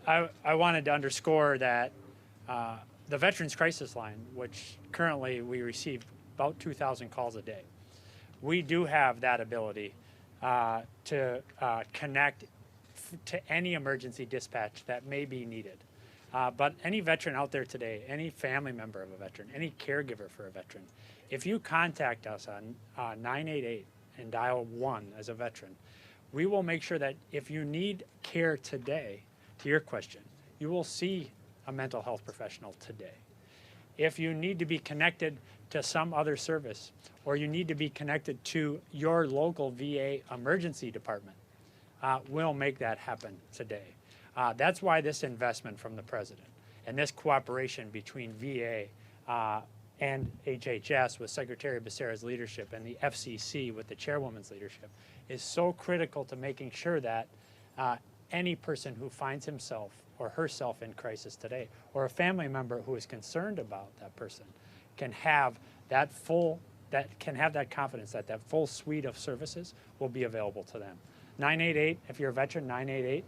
I wanted to underscore that the Veterans Crisis Line, which currently we receive about 2,000 calls a day, we do have that ability to connect to any emergency dispatch that may be needed. But any veteran out there today, any family member of a veteran, any caregiver for a veteran, if you contact us on 988 and dial 1 as a veteran, we will make sure that if you need care today, to your question, you will see a mental health professional today. If you need to be connected to some other service, or you need to be connected to your local VA emergency department, we'll make that happen today. That's why this investment from the President and this cooperation between VA and HHS with Secretary Beccera's leadership and the FCC with the Chairwoman's leadership is so critical to making sure that any person who finds himself or herself in crisis today, or a family member who is concerned about that person, can have that confidence that that full suite of services will be available to them. 988, if you're a veteran, 988,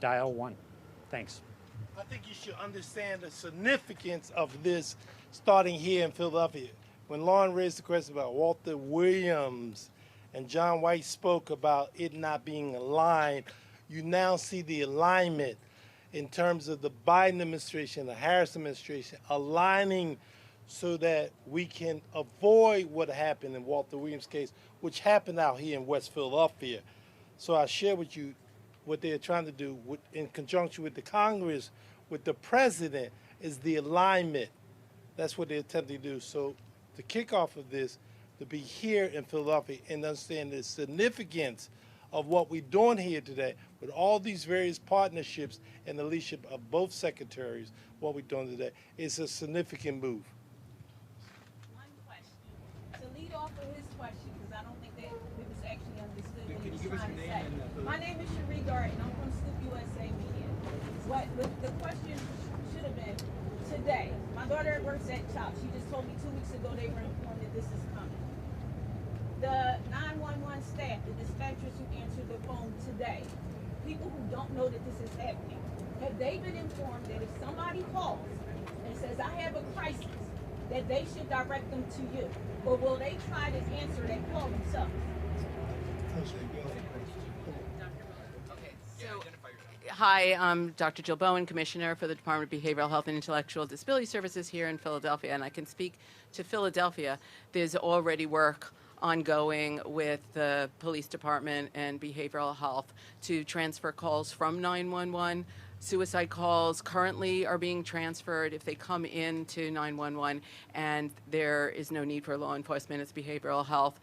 dial 1. Thanks. I think you should understand the significance of this starting here in Philadelphia. When Lauren raised the question about Walter Williams and John White spoke about it not being aligned, you now see the alignment in terms of the Biden administration, the Harris administration, aligning so that we can avoid what happened in Walter Williams' case, which happened out here in West Philadelphia. So I share with you what they're trying to do in conjunction with the Congress, with the president, is the alignment. That's what they're attempting to do. So the kickoff of this, to be here in Philadelphia and understand the significance of what we're doing here today with all these various partnerships and the leadership of both secretaries, what we're doing today, is a significant move. To lead off of his question, because I don't think that it was actually understood what he was trying to say. My name is Cherie Dart, and I'm from Scoop USA Media. What the question should have been today. My daughter works at CHOP. She just told me 2 weeks ago they were informed that this is coming. The 911 staff, the dispatchers who answered the phone today, people who don't know that this is happening, have they been informed that if somebody calls and says, I have a crisis, that they should direct them to you? Or will they try to answer that call themselves? Hi, I'm Dr. Jill Bowen, Commissioner for the Department of Behavioral Health and Intellectual Disability Services here in Philadelphia, and I can speak to Philadelphia. There's already work ongoing with the police department and behavioral health to transfer calls from 911. Suicide calls currently are being transferred if they come into 911 and there is no need for law enforcement, it's behavioral health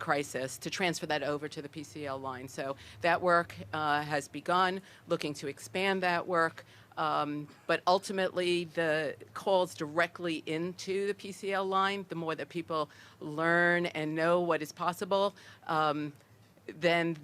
crisis, to transfer that over to the PCL line. So that work has begun, looking to expand that work. But ultimately, the calls directly into the PCL line, the more that people learn and know what is possible, then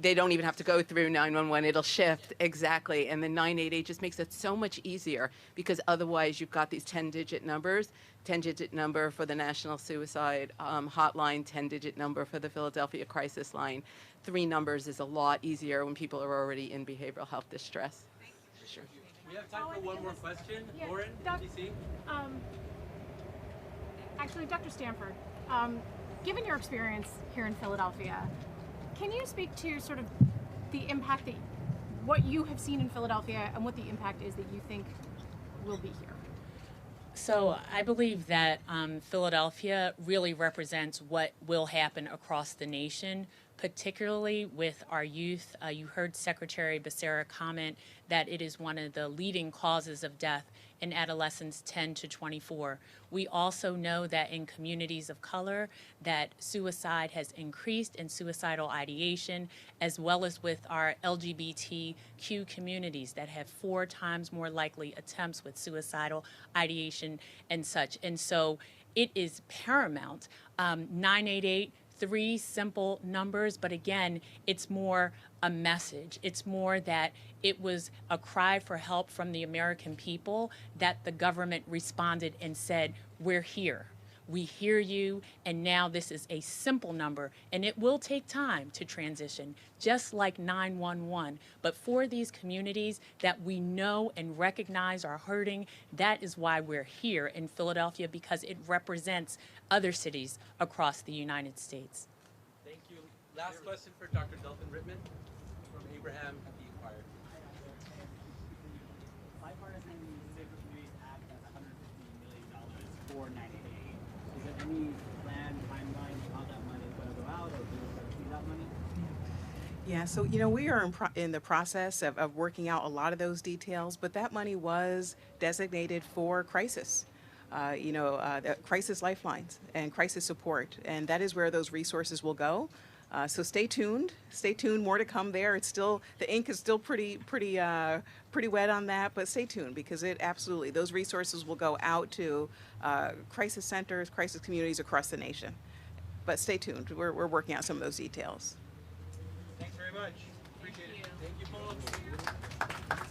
they don't even have to go through 911. It'll shift, exactly. And the 988 just makes it so much easier, because otherwise you've got these 10-digit numbers, 10-digit number for the National Suicide Hotline, 10-digit number for the Philadelphia Crisis Line. 3 numbers is a lot easier when people are already in behavioral health distress. Sure. We have time for one more question. Yeah, Lauren, DC? Actually, Dr. Stanford, given your experience here in Philadelphia, can you speak to sort of the impact that what you have seen in Philadelphia and what the impact is that you think will be here? So I believe that Philadelphia really represents what will happen across the nation, particularly with our youth. You heard Secretary Beccera comment that it is one of the leading causes of death in adolescents 10 to 24. We also know that in communities of color that suicide has increased in suicidal ideation, as well as with our LGBTQ communities that have 4 times more likely attempts with suicidal ideation and such. And so it is paramount. 988, 3 simple numbers, but again, it's more a message. It's more that it was a cry for help from the American people, that the government responded and said, we're here. We hear you, and now this is a simple number, and it will take time to transition, just like 911. But for these communities that we know and recognize are hurting, that is why we're here in Philadelphia, because it represents other cities across the United States. Thank you. Last question for Dr. Delphin Rittman from Abraham at the Inquirer. Bipartisan Civil Committees Act has $150 million for 988. Is there any plan, timeline, how that money is going to go out, or do we start to see that money? Yeah, so we are in the process of working out a lot of those details, but that money was designated for crisis. Crisis lifelines and crisis support, and that is where those resources will go. So stay tuned. Stay tuned. More to come there. It's still, the ink is still pretty wet on that, but stay tuned because it absolutely, those resources will go out to crisis centers, crisis communities across the nation. But stay tuned. We're working out some of those details. Thanks very much. Appreciate it. Thank you, folks.